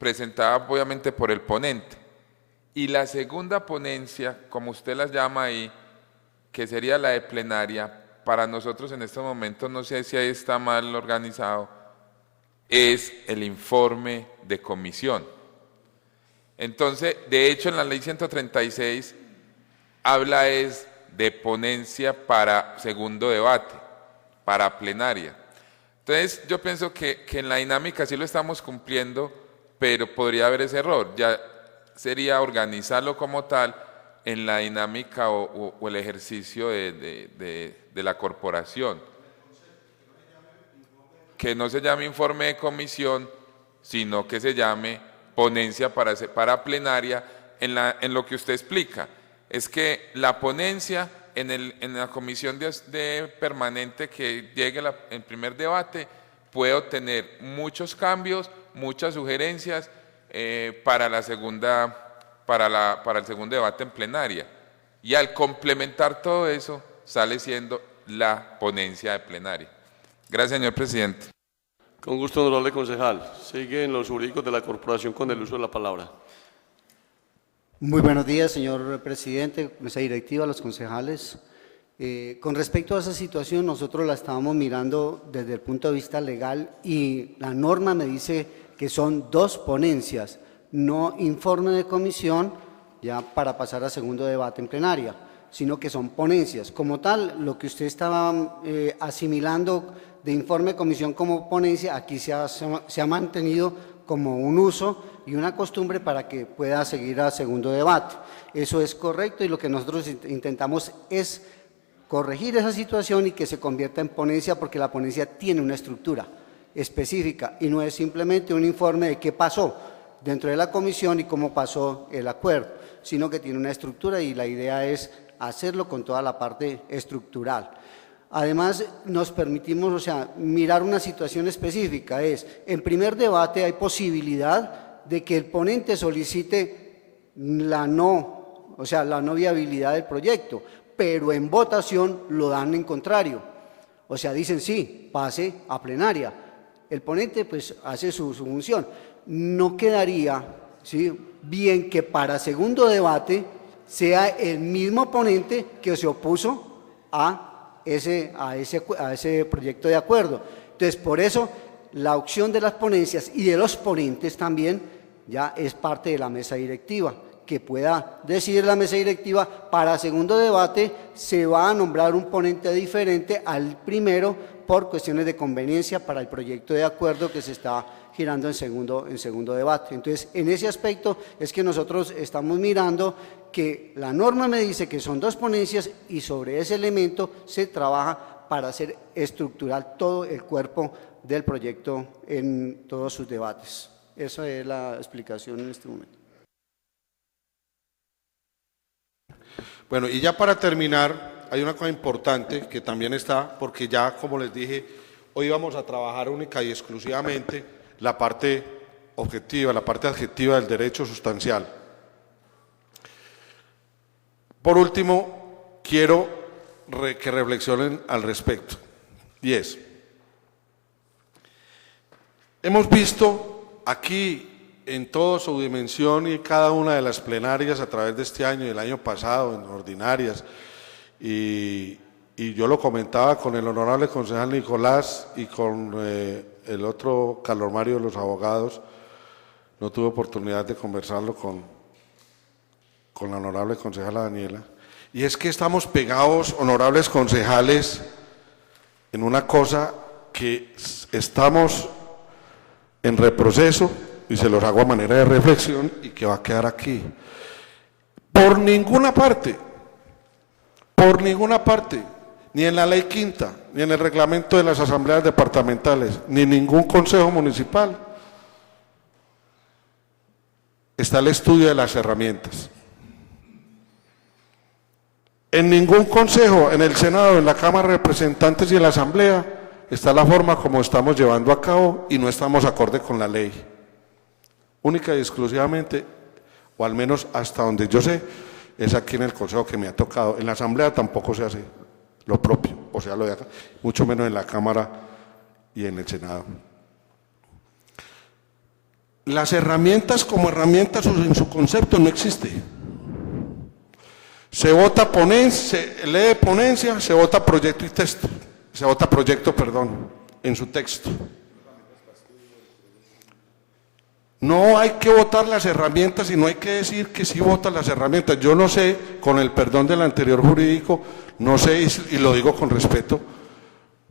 presentada obviamente por el ponente, y la segunda ponencia, como usted las llama ahí, que sería la de plenaria, para nosotros en este momento, no sé si ahí está mal organizado, es el informe de comisión. Entonces, de hecho, en la ley 136 habla de ponencia para segundo debate, para plenaria. Entonces, yo pienso que en la dinámica sí lo estamos cumpliendo, pero podría haber ese error. Ya sería organizarlo como tal en la dinámica o el ejercicio de la corporación. Que no se llame informe de comisión, sino que se llame ponencia para plenaria en lo que usted explica. Es que la ponencia en la comisión de permanente que llegue el primer debate puede obtener muchos cambios, muchas sugerencias para el segundo debate en plenaria. Y al complementar todo eso, sale siendo la ponencia de plenaria. Gracias, señor presidente. Con gusto, honorable concejal. Siguen los jurídicos de la corporación con el uso de la palabra. Muy buenos días, señor presidente, mesa directiva, los concejales. Con respecto a esa situación, nosotros la estábamos mirando desde el punto de vista legal y la norma me dice que son dos ponencias, no informe de comisión ya para pasar a segundo debate en plenaria, sino que son ponencias. Como tal, lo que usted estaba asimilando de informe de comisión como ponencia, aquí se ha mantenido como un uso y una costumbre para que pueda seguir a segundo debate. Eso es correcto y lo que nosotros intentamos es corregir esa situación y que se convierta en ponencia, porque la ponencia tiene una estructura específica y no es simplemente un informe de qué pasó dentro de la comisión y cómo pasó el acuerdo, sino que tiene una estructura y la idea es hacerlo con toda la parte estructural. Además, nos permitimos, mirar una situación específica, en primer debate hay posibilidad de que el ponente solicite la no viabilidad del proyecto, pero en votación lo dan en contrario. O sea, dicen sí, pase a plenaria. El ponente pues hace su función. No quedaría bien que para segundo debate sea el mismo ponente que se opuso a ese proyecto de acuerdo. Entonces, por eso, la opción de las ponencias y de los ponentes también ya es parte de la mesa directiva, que pueda decidir la mesa directiva, para segundo debate se va a nombrar un ponente diferente al primero por cuestiones de conveniencia para el proyecto de acuerdo que se está girando en segundo debate. Entonces, en ese aspecto es que nosotros estamos mirando que la norma me dice que son 2 ponencias y sobre ese elemento se trabaja para hacer estructural todo el cuerpo del proyecto en todos sus debates. Esa es la explicación en este momento. Bueno, y ya para terminar, hay una cosa importante que también está, porque ya, como les dije, hoy vamos a trabajar única y exclusivamente la parte objetiva, la parte adjetiva del derecho sustancial. Por último, quiero que reflexionen al respecto, y es, hemos visto aquí en toda su dimensión y en cada una de las plenarias a través de este año y el año pasado, en ordinarias, y yo lo comentaba con el honorable concejal Nicolás y con el otro Carlos Mario de los abogados, no tuve oportunidad de conversarlo con la honorable concejala Daniela, y es que estamos pegados, honorables concejales, en una cosa que estamos en reproceso, y se los hago a manera de reflexión y que va a quedar aquí. Por ninguna parte, ni en la ley quinta, ni en el reglamento de las asambleas departamentales, ni en ningún consejo municipal, está el estudio de las herramientas. En ningún consejo, en el Senado, en la Cámara de Representantes y en la Asamblea, está la forma como estamos llevando a cabo y no estamos acorde con la ley. Única y exclusivamente, o al menos hasta donde yo sé, es aquí en el consejo que me ha tocado. En la Asamblea tampoco se hace lo propio, o sea, lo de acá, mucho menos en la Cámara y en el Senado. Las herramientas como herramientas en su concepto no existe. Se vota ponencia, se lee ponencia, se vota proyecto y texto, se vota proyecto, perdón, en su texto. No hay que votar las herramientas y no hay que decir que sí votan las herramientas. Yo no sé, con el perdón del anterior jurídico, no sé, y lo digo con respeto,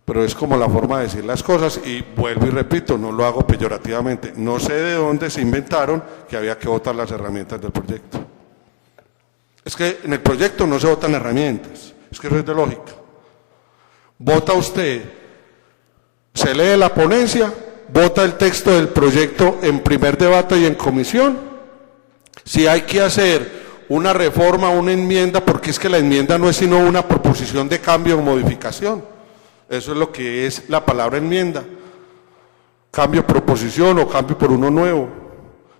pero es como la forma de decir las cosas, y vuelvo y repito, no lo hago peyorativamente. No sé de dónde se inventaron que había que votar las herramientas del proyecto. Es que en el proyecto no se votan herramientas, es que eso es de lógica. Vota usted, se lee la ponencia, vota el texto del proyecto en primer debate y en comisión. Si hay que hacer una reforma, una enmienda, porque es que la enmienda no es sino una proposición de cambio o modificación. Eso es lo que es la palabra enmienda. Cambio, proposición o cambio por uno nuevo.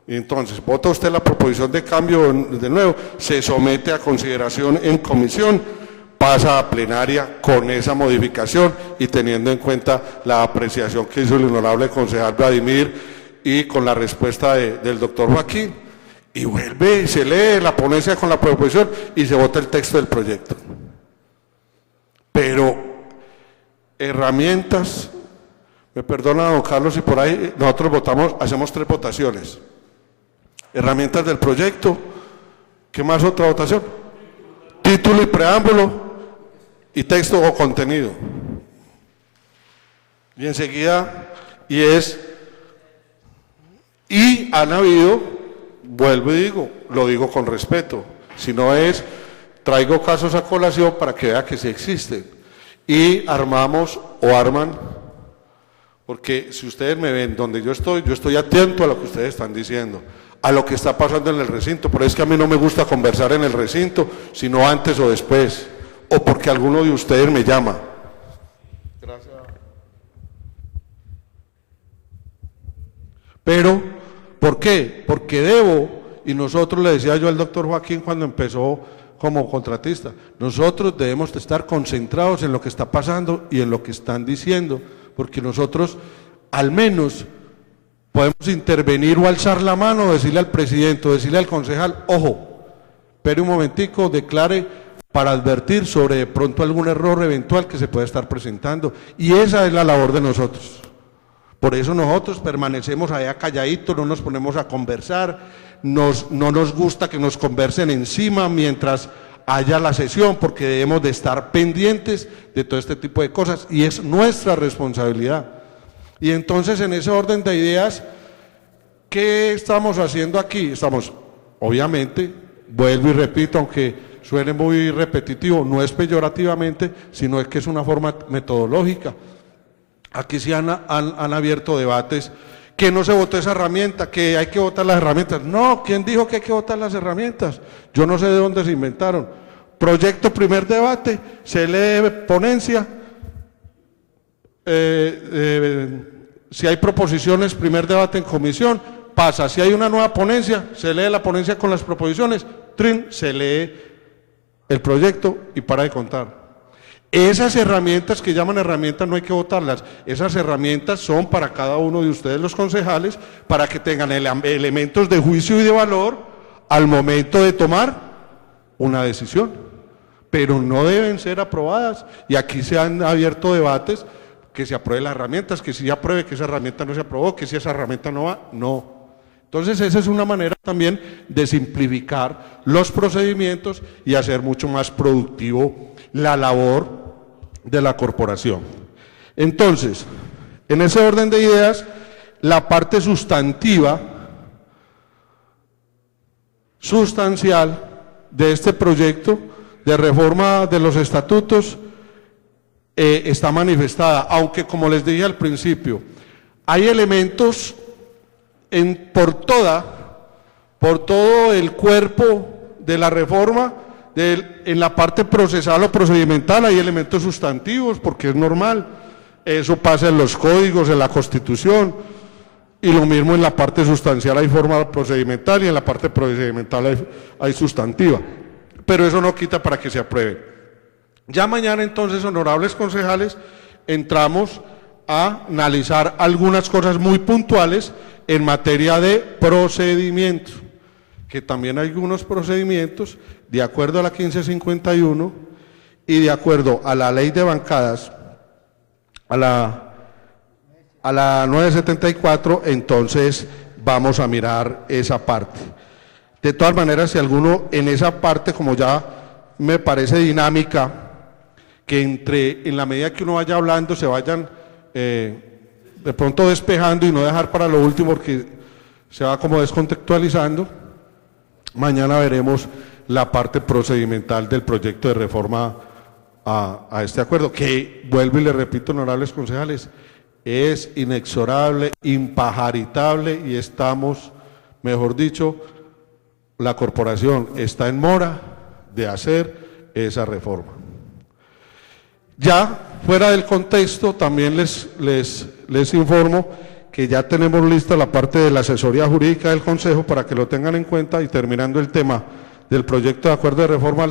Y entonces, vota usted la proposición de cambio de nuevo, se somete a consideración en comisión, pasa a plenaria con esa modificación y teniendo en cuenta la apreciación que hizo el honorable concejal Vladimir y con la respuesta del doctor Joaquín, y vuelve y se lee la ponencia con la proposición y se vota el texto del proyecto. Pero herramientas, me perdona don Carlos, y por ahí nosotros votamos, hacemos 3 votaciones. Herramientas del proyecto, ¿qué más otra votación? Título y preámbulo, y texto o contenido. Y enseguida, y han habido, vuelvo y digo, lo digo con respeto, si no es, traigo casos a colación para que vea que sí existen, y armamos o arman, porque si ustedes me ven donde yo estoy atento a lo que ustedes están diciendo, a lo que está pasando en el recinto, pero es que a mí no me gusta conversar en el recinto, sino antes o después, o porque alguno de ustedes me llama. Gracias. Pero, ¿por qué? Porque debo, y nosotros le decía yo al doctor Joaquín cuando empezó como contratista, nosotros debemos estar concentrados en lo que está pasando y en lo que están diciendo, porque nosotros al menos podemos intervenir o alzar la mano, decirle al presidente, o decirle al concejal, ojo, espere un momentico, declare para advertir sobre de pronto algún error eventual que se pueda estar presentando. Y esa es la labor de nosotros. Por eso nosotros permanecemos allá calladitos, no nos ponemos a conversar, no nos gusta que nos conversen encima mientras haya la sesión, porque debemos de estar pendientes de todo este tipo de cosas y es nuestra responsabilidad. Y entonces, en ese orden de ideas, ¿qué estamos haciendo aquí? Estamos, obviamente, vuelvo y repito, aunque suene muy repetitivo, no es peyorativamente, sino es que es una forma metodológica. Aquí sí han abierto debates, que no se votó esa herramienta, que hay que votar las herramientas. No, ¿quién dijo que hay que votar las herramientas? Yo no sé de dónde se inventaron. Proyecto, primer debate, se lee ponencia, si hay proposiciones, primer debate en comisión, pasa. Si hay una nueva ponencia, se lee la ponencia con las proposiciones, trin, se lee el proyecto y para de contar. Esas herramientas que llaman herramientas no hay que votarlas, esas herramientas son para cada uno de ustedes los concejales, para que tengan elementos de juicio y de valor al momento de tomar una decisión, pero no deben ser aprobadas, y aquí se han abierto debates, que se aprueben las herramientas, que si apruebe, que esa herramienta no se aprobó, que si esa herramienta no va, no. Entonces esa es una manera también de simplificar los procedimientos y hacer mucho más productivo la labor de la corporación. Entonces, en ese orden de ideas, la parte sustancial de este proyecto de reforma de los estatutos está manifestada, aunque como les dije al principio, hay elementos por todo el cuerpo de la reforma. En la parte procesal o procedimental hay elementos sustantivos, porque es normal, eso pasa en los códigos, en la Constitución, y lo mismo en la parte sustancial hay forma procedimental y en la parte procedimental hay sustantiva, pero eso no quita para que se apruebe. Ya mañana entonces, honorables concejales, entramos a analizar algunas cosas muy puntuales en materia de procedimientos, que también hay algunos procedimientos de acuerdo a la 1551 y de acuerdo a la ley de bancadas, a la 974, entonces vamos a mirar esa parte. De todas maneras, si alguno en esa parte, como ya me parece dinámica, que en la medida que uno vaya hablando se vayan de pronto despejando y no dejar para lo último porque se va como descontextualizando, mañana veremos la parte procedimental del proyecto de reforma a este acuerdo, que vuelvo y le repito, honorables concejales, es inexorable, impajaritable y estamos, mejor dicho, la corporación está en mora de hacer esa reforma. Ya fuera del contexto, también les informo que ya tenemos lista la parte de la asesoría jurídica del Consejo para que lo tengan en cuenta, y terminando el tema del proyecto de acuerdo de reforma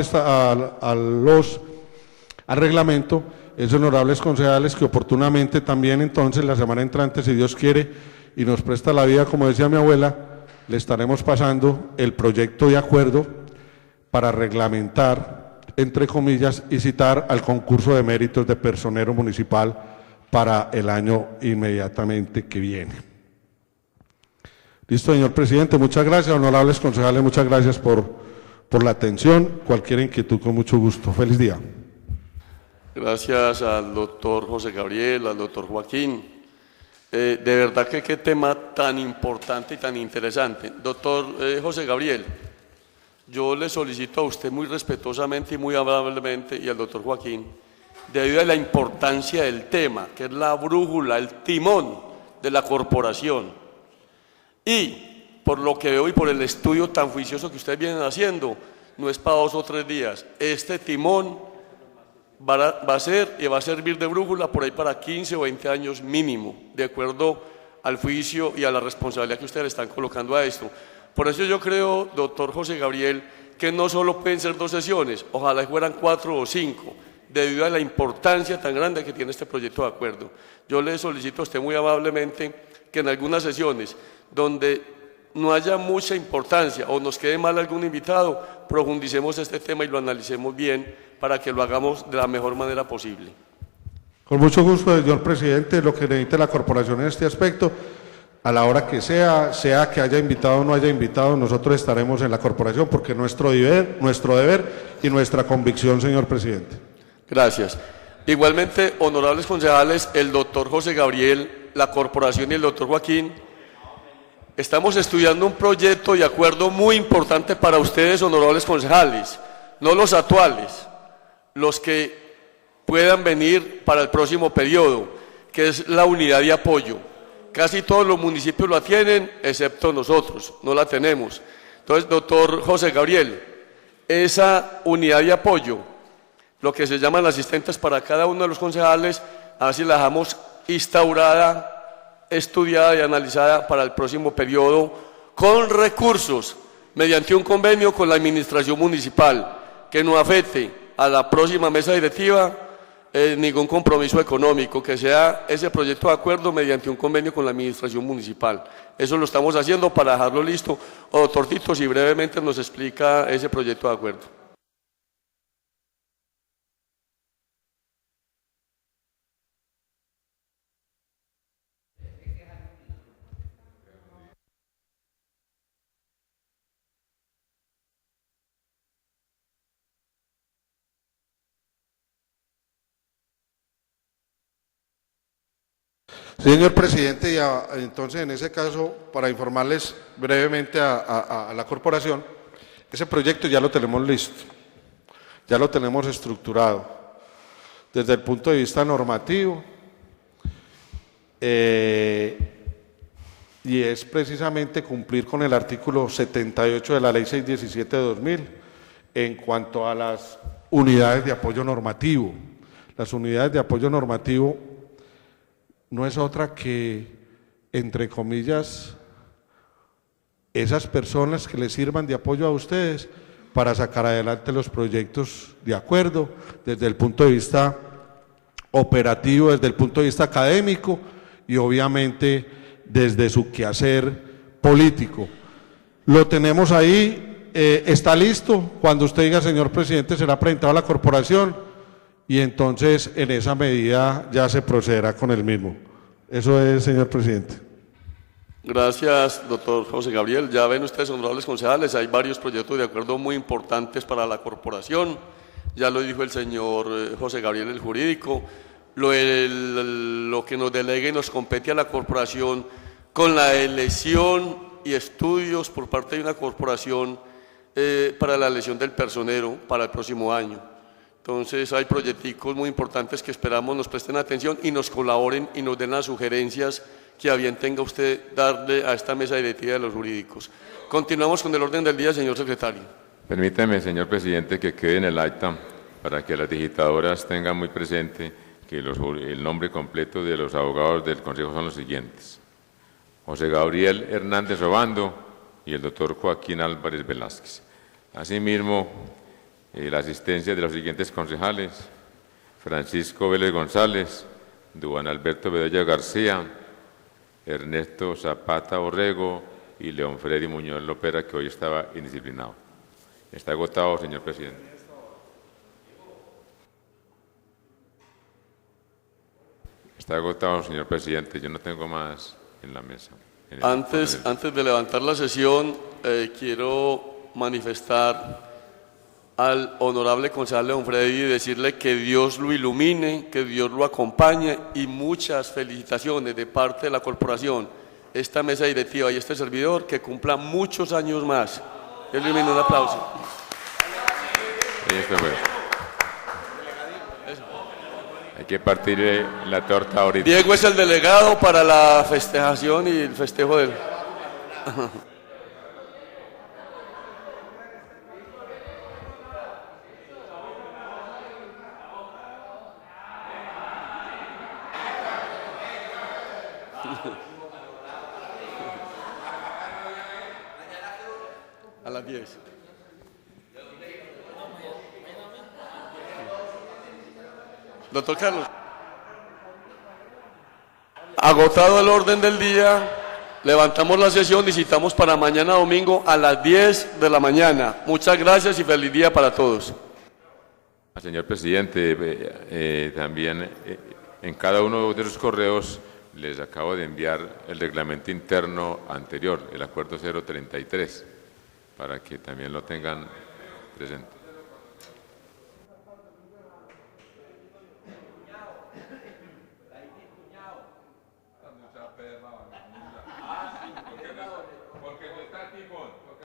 al reglamento, es honorables concejales que oportunamente también entonces la semana entrante, si Dios quiere y nos presta la vida, como decía mi abuela, le estaremos pasando el proyecto de acuerdo para reglamentar, entre comillas, y citar al concurso de méritos de personero municipal para el año inmediatamente que viene. Listo, señor presidente, muchas gracias. Honorables concejales, muchas gracias por la atención. Cualquier inquietud, con mucho gusto. Feliz día. Gracias al doctor José Gabriel, al doctor Joaquín. De verdad que qué tema tan importante y tan interesante. Doctor José Gabriel, yo le solicito a usted muy respetuosamente y muy amablemente, y al doctor Joaquín, debido a la importancia del tema, que es la brújula, el timón de la corporación, y por lo que veo y por el estudio tan juicioso que ustedes vienen haciendo, no es para 2 o 3 días, este timón va a ser y va a servir de brújula por ahí para 15 o 20 años mínimo, de acuerdo al juicio y a la responsabilidad que ustedes están colocando a esto. Por eso yo creo, doctor José Gabriel, que no solo pueden ser 2 sesiones, ojalá fueran 4 o 5, debido a la importancia tan grande que tiene este proyecto de acuerdo. Yo le solicito a usted muy amablemente que en algunas sesiones donde no haya mucha importancia o nos quede mal algún invitado, profundicemos este tema y lo analicemos bien para que lo hagamos de la mejor manera posible. Con mucho gusto, señor presidente, lo que necesite la corporación en este aspecto, a la hora que sea que haya invitado o no haya invitado, nosotros estaremos en la corporación porque nuestro deber y nuestra convicción, señor presidente. Gracias. Igualmente, honorables concejales, el doctor José Gabriel, la corporación y el doctor Joaquín, estamos estudiando un proyecto de acuerdo muy importante para ustedes, honorables concejales, no los actuales, los que puedan venir para el próximo periodo, que es la unidad de apoyo. Casi todos los municipios la tienen, excepto nosotros, no la tenemos. Entonces, doctor José Gabriel, esa unidad de apoyo, lo que se llaman asistentes para cada uno de los concejales, así la dejamos instaurada, estudiada y analizada para el próximo periodo, con recursos, mediante un convenio con la administración municipal, que no afecte a la próxima mesa directiva ningún compromiso económico, que sea ese proyecto de acuerdo mediante un convenio con la administración municipal. Eso lo estamos haciendo para dejarlo listo. Doctor Tito, si brevemente nos explica ese proyecto de acuerdo. Señor presidente, entonces en ese caso, para informarles brevemente a la corporación, ese proyecto ya lo tenemos listo, ya lo tenemos estructurado desde el punto de vista normativo y es precisamente cumplir con el artículo 78 de la Ley 617 de 2000 en cuanto a las unidades de apoyo normativo. Las unidades de apoyo normativo no es otra que, entre comillas, esas personas que les sirvan de apoyo a ustedes para sacar adelante los proyectos de acuerdo desde el punto de vista operativo, desde el punto de vista académico y obviamente desde su quehacer político. Lo tenemos ahí, está listo, cuando usted diga, señor presidente, será presentado a la corporación y entonces en esa medida ya se procederá con el mismo. Eso es, señor presidente. Gracias, doctor José Gabriel. Ya ven ustedes, honorables concejales, hay varios proyectos de acuerdo muy importantes para la corporación. Ya lo dijo el señor José Gabriel, el jurídico. Lo que nos delegue y nos compete a la corporación con la elección y estudios por parte de una corporación para la elección del personero para el próximo año. Entonces hay proyectos muy importantes que esperamos nos presten atención y nos colaboren y nos den las sugerencias que a bien tenga usted darle a esta mesa directiva de los jurídicos. Continuamos con el orden del día, señor secretario. Permítame, señor presidente, que quede en el acta para que las digitadoras tengan muy presente que el nombre completo de los abogados del Consejo son los siguientes: José Gabriel Hernández Obando y el doctor Joaquín Álvarez Velázquez. Asimismo, la asistencia de los siguientes concejales: Francisco Vélez González, Duan Alberto Bedoya García, Ernesto Zapata Orrego y León Freddy Muñoz Lopera, que hoy estaba indisciplinado. Está agotado, señor presidente. Está agotado, señor presidente. Yo no tengo más en la mesa. Antes de levantar la sesión, quiero manifestar al honorable concejal León Freddy y decirle que Dios lo ilumine, que Dios lo acompañe y muchas felicitaciones de parte de la corporación, esta mesa directiva y este servidor, que cumpla muchos años más. Dios lo ilumine, un aplauso. Hay que partir la torta ahorita. Diego es el delegado para la festejación y el festejo del... A las 10. Doctor Carlos. Agotado el orden del día, levantamos la sesión y citamos para mañana domingo a las 10 de la mañana. Muchas gracias y feliz día para todos. Señor presidente, también En cada uno de sus correos les acabo de enviar el reglamento interno anterior, el acuerdo 033, para que también lo tengan presente.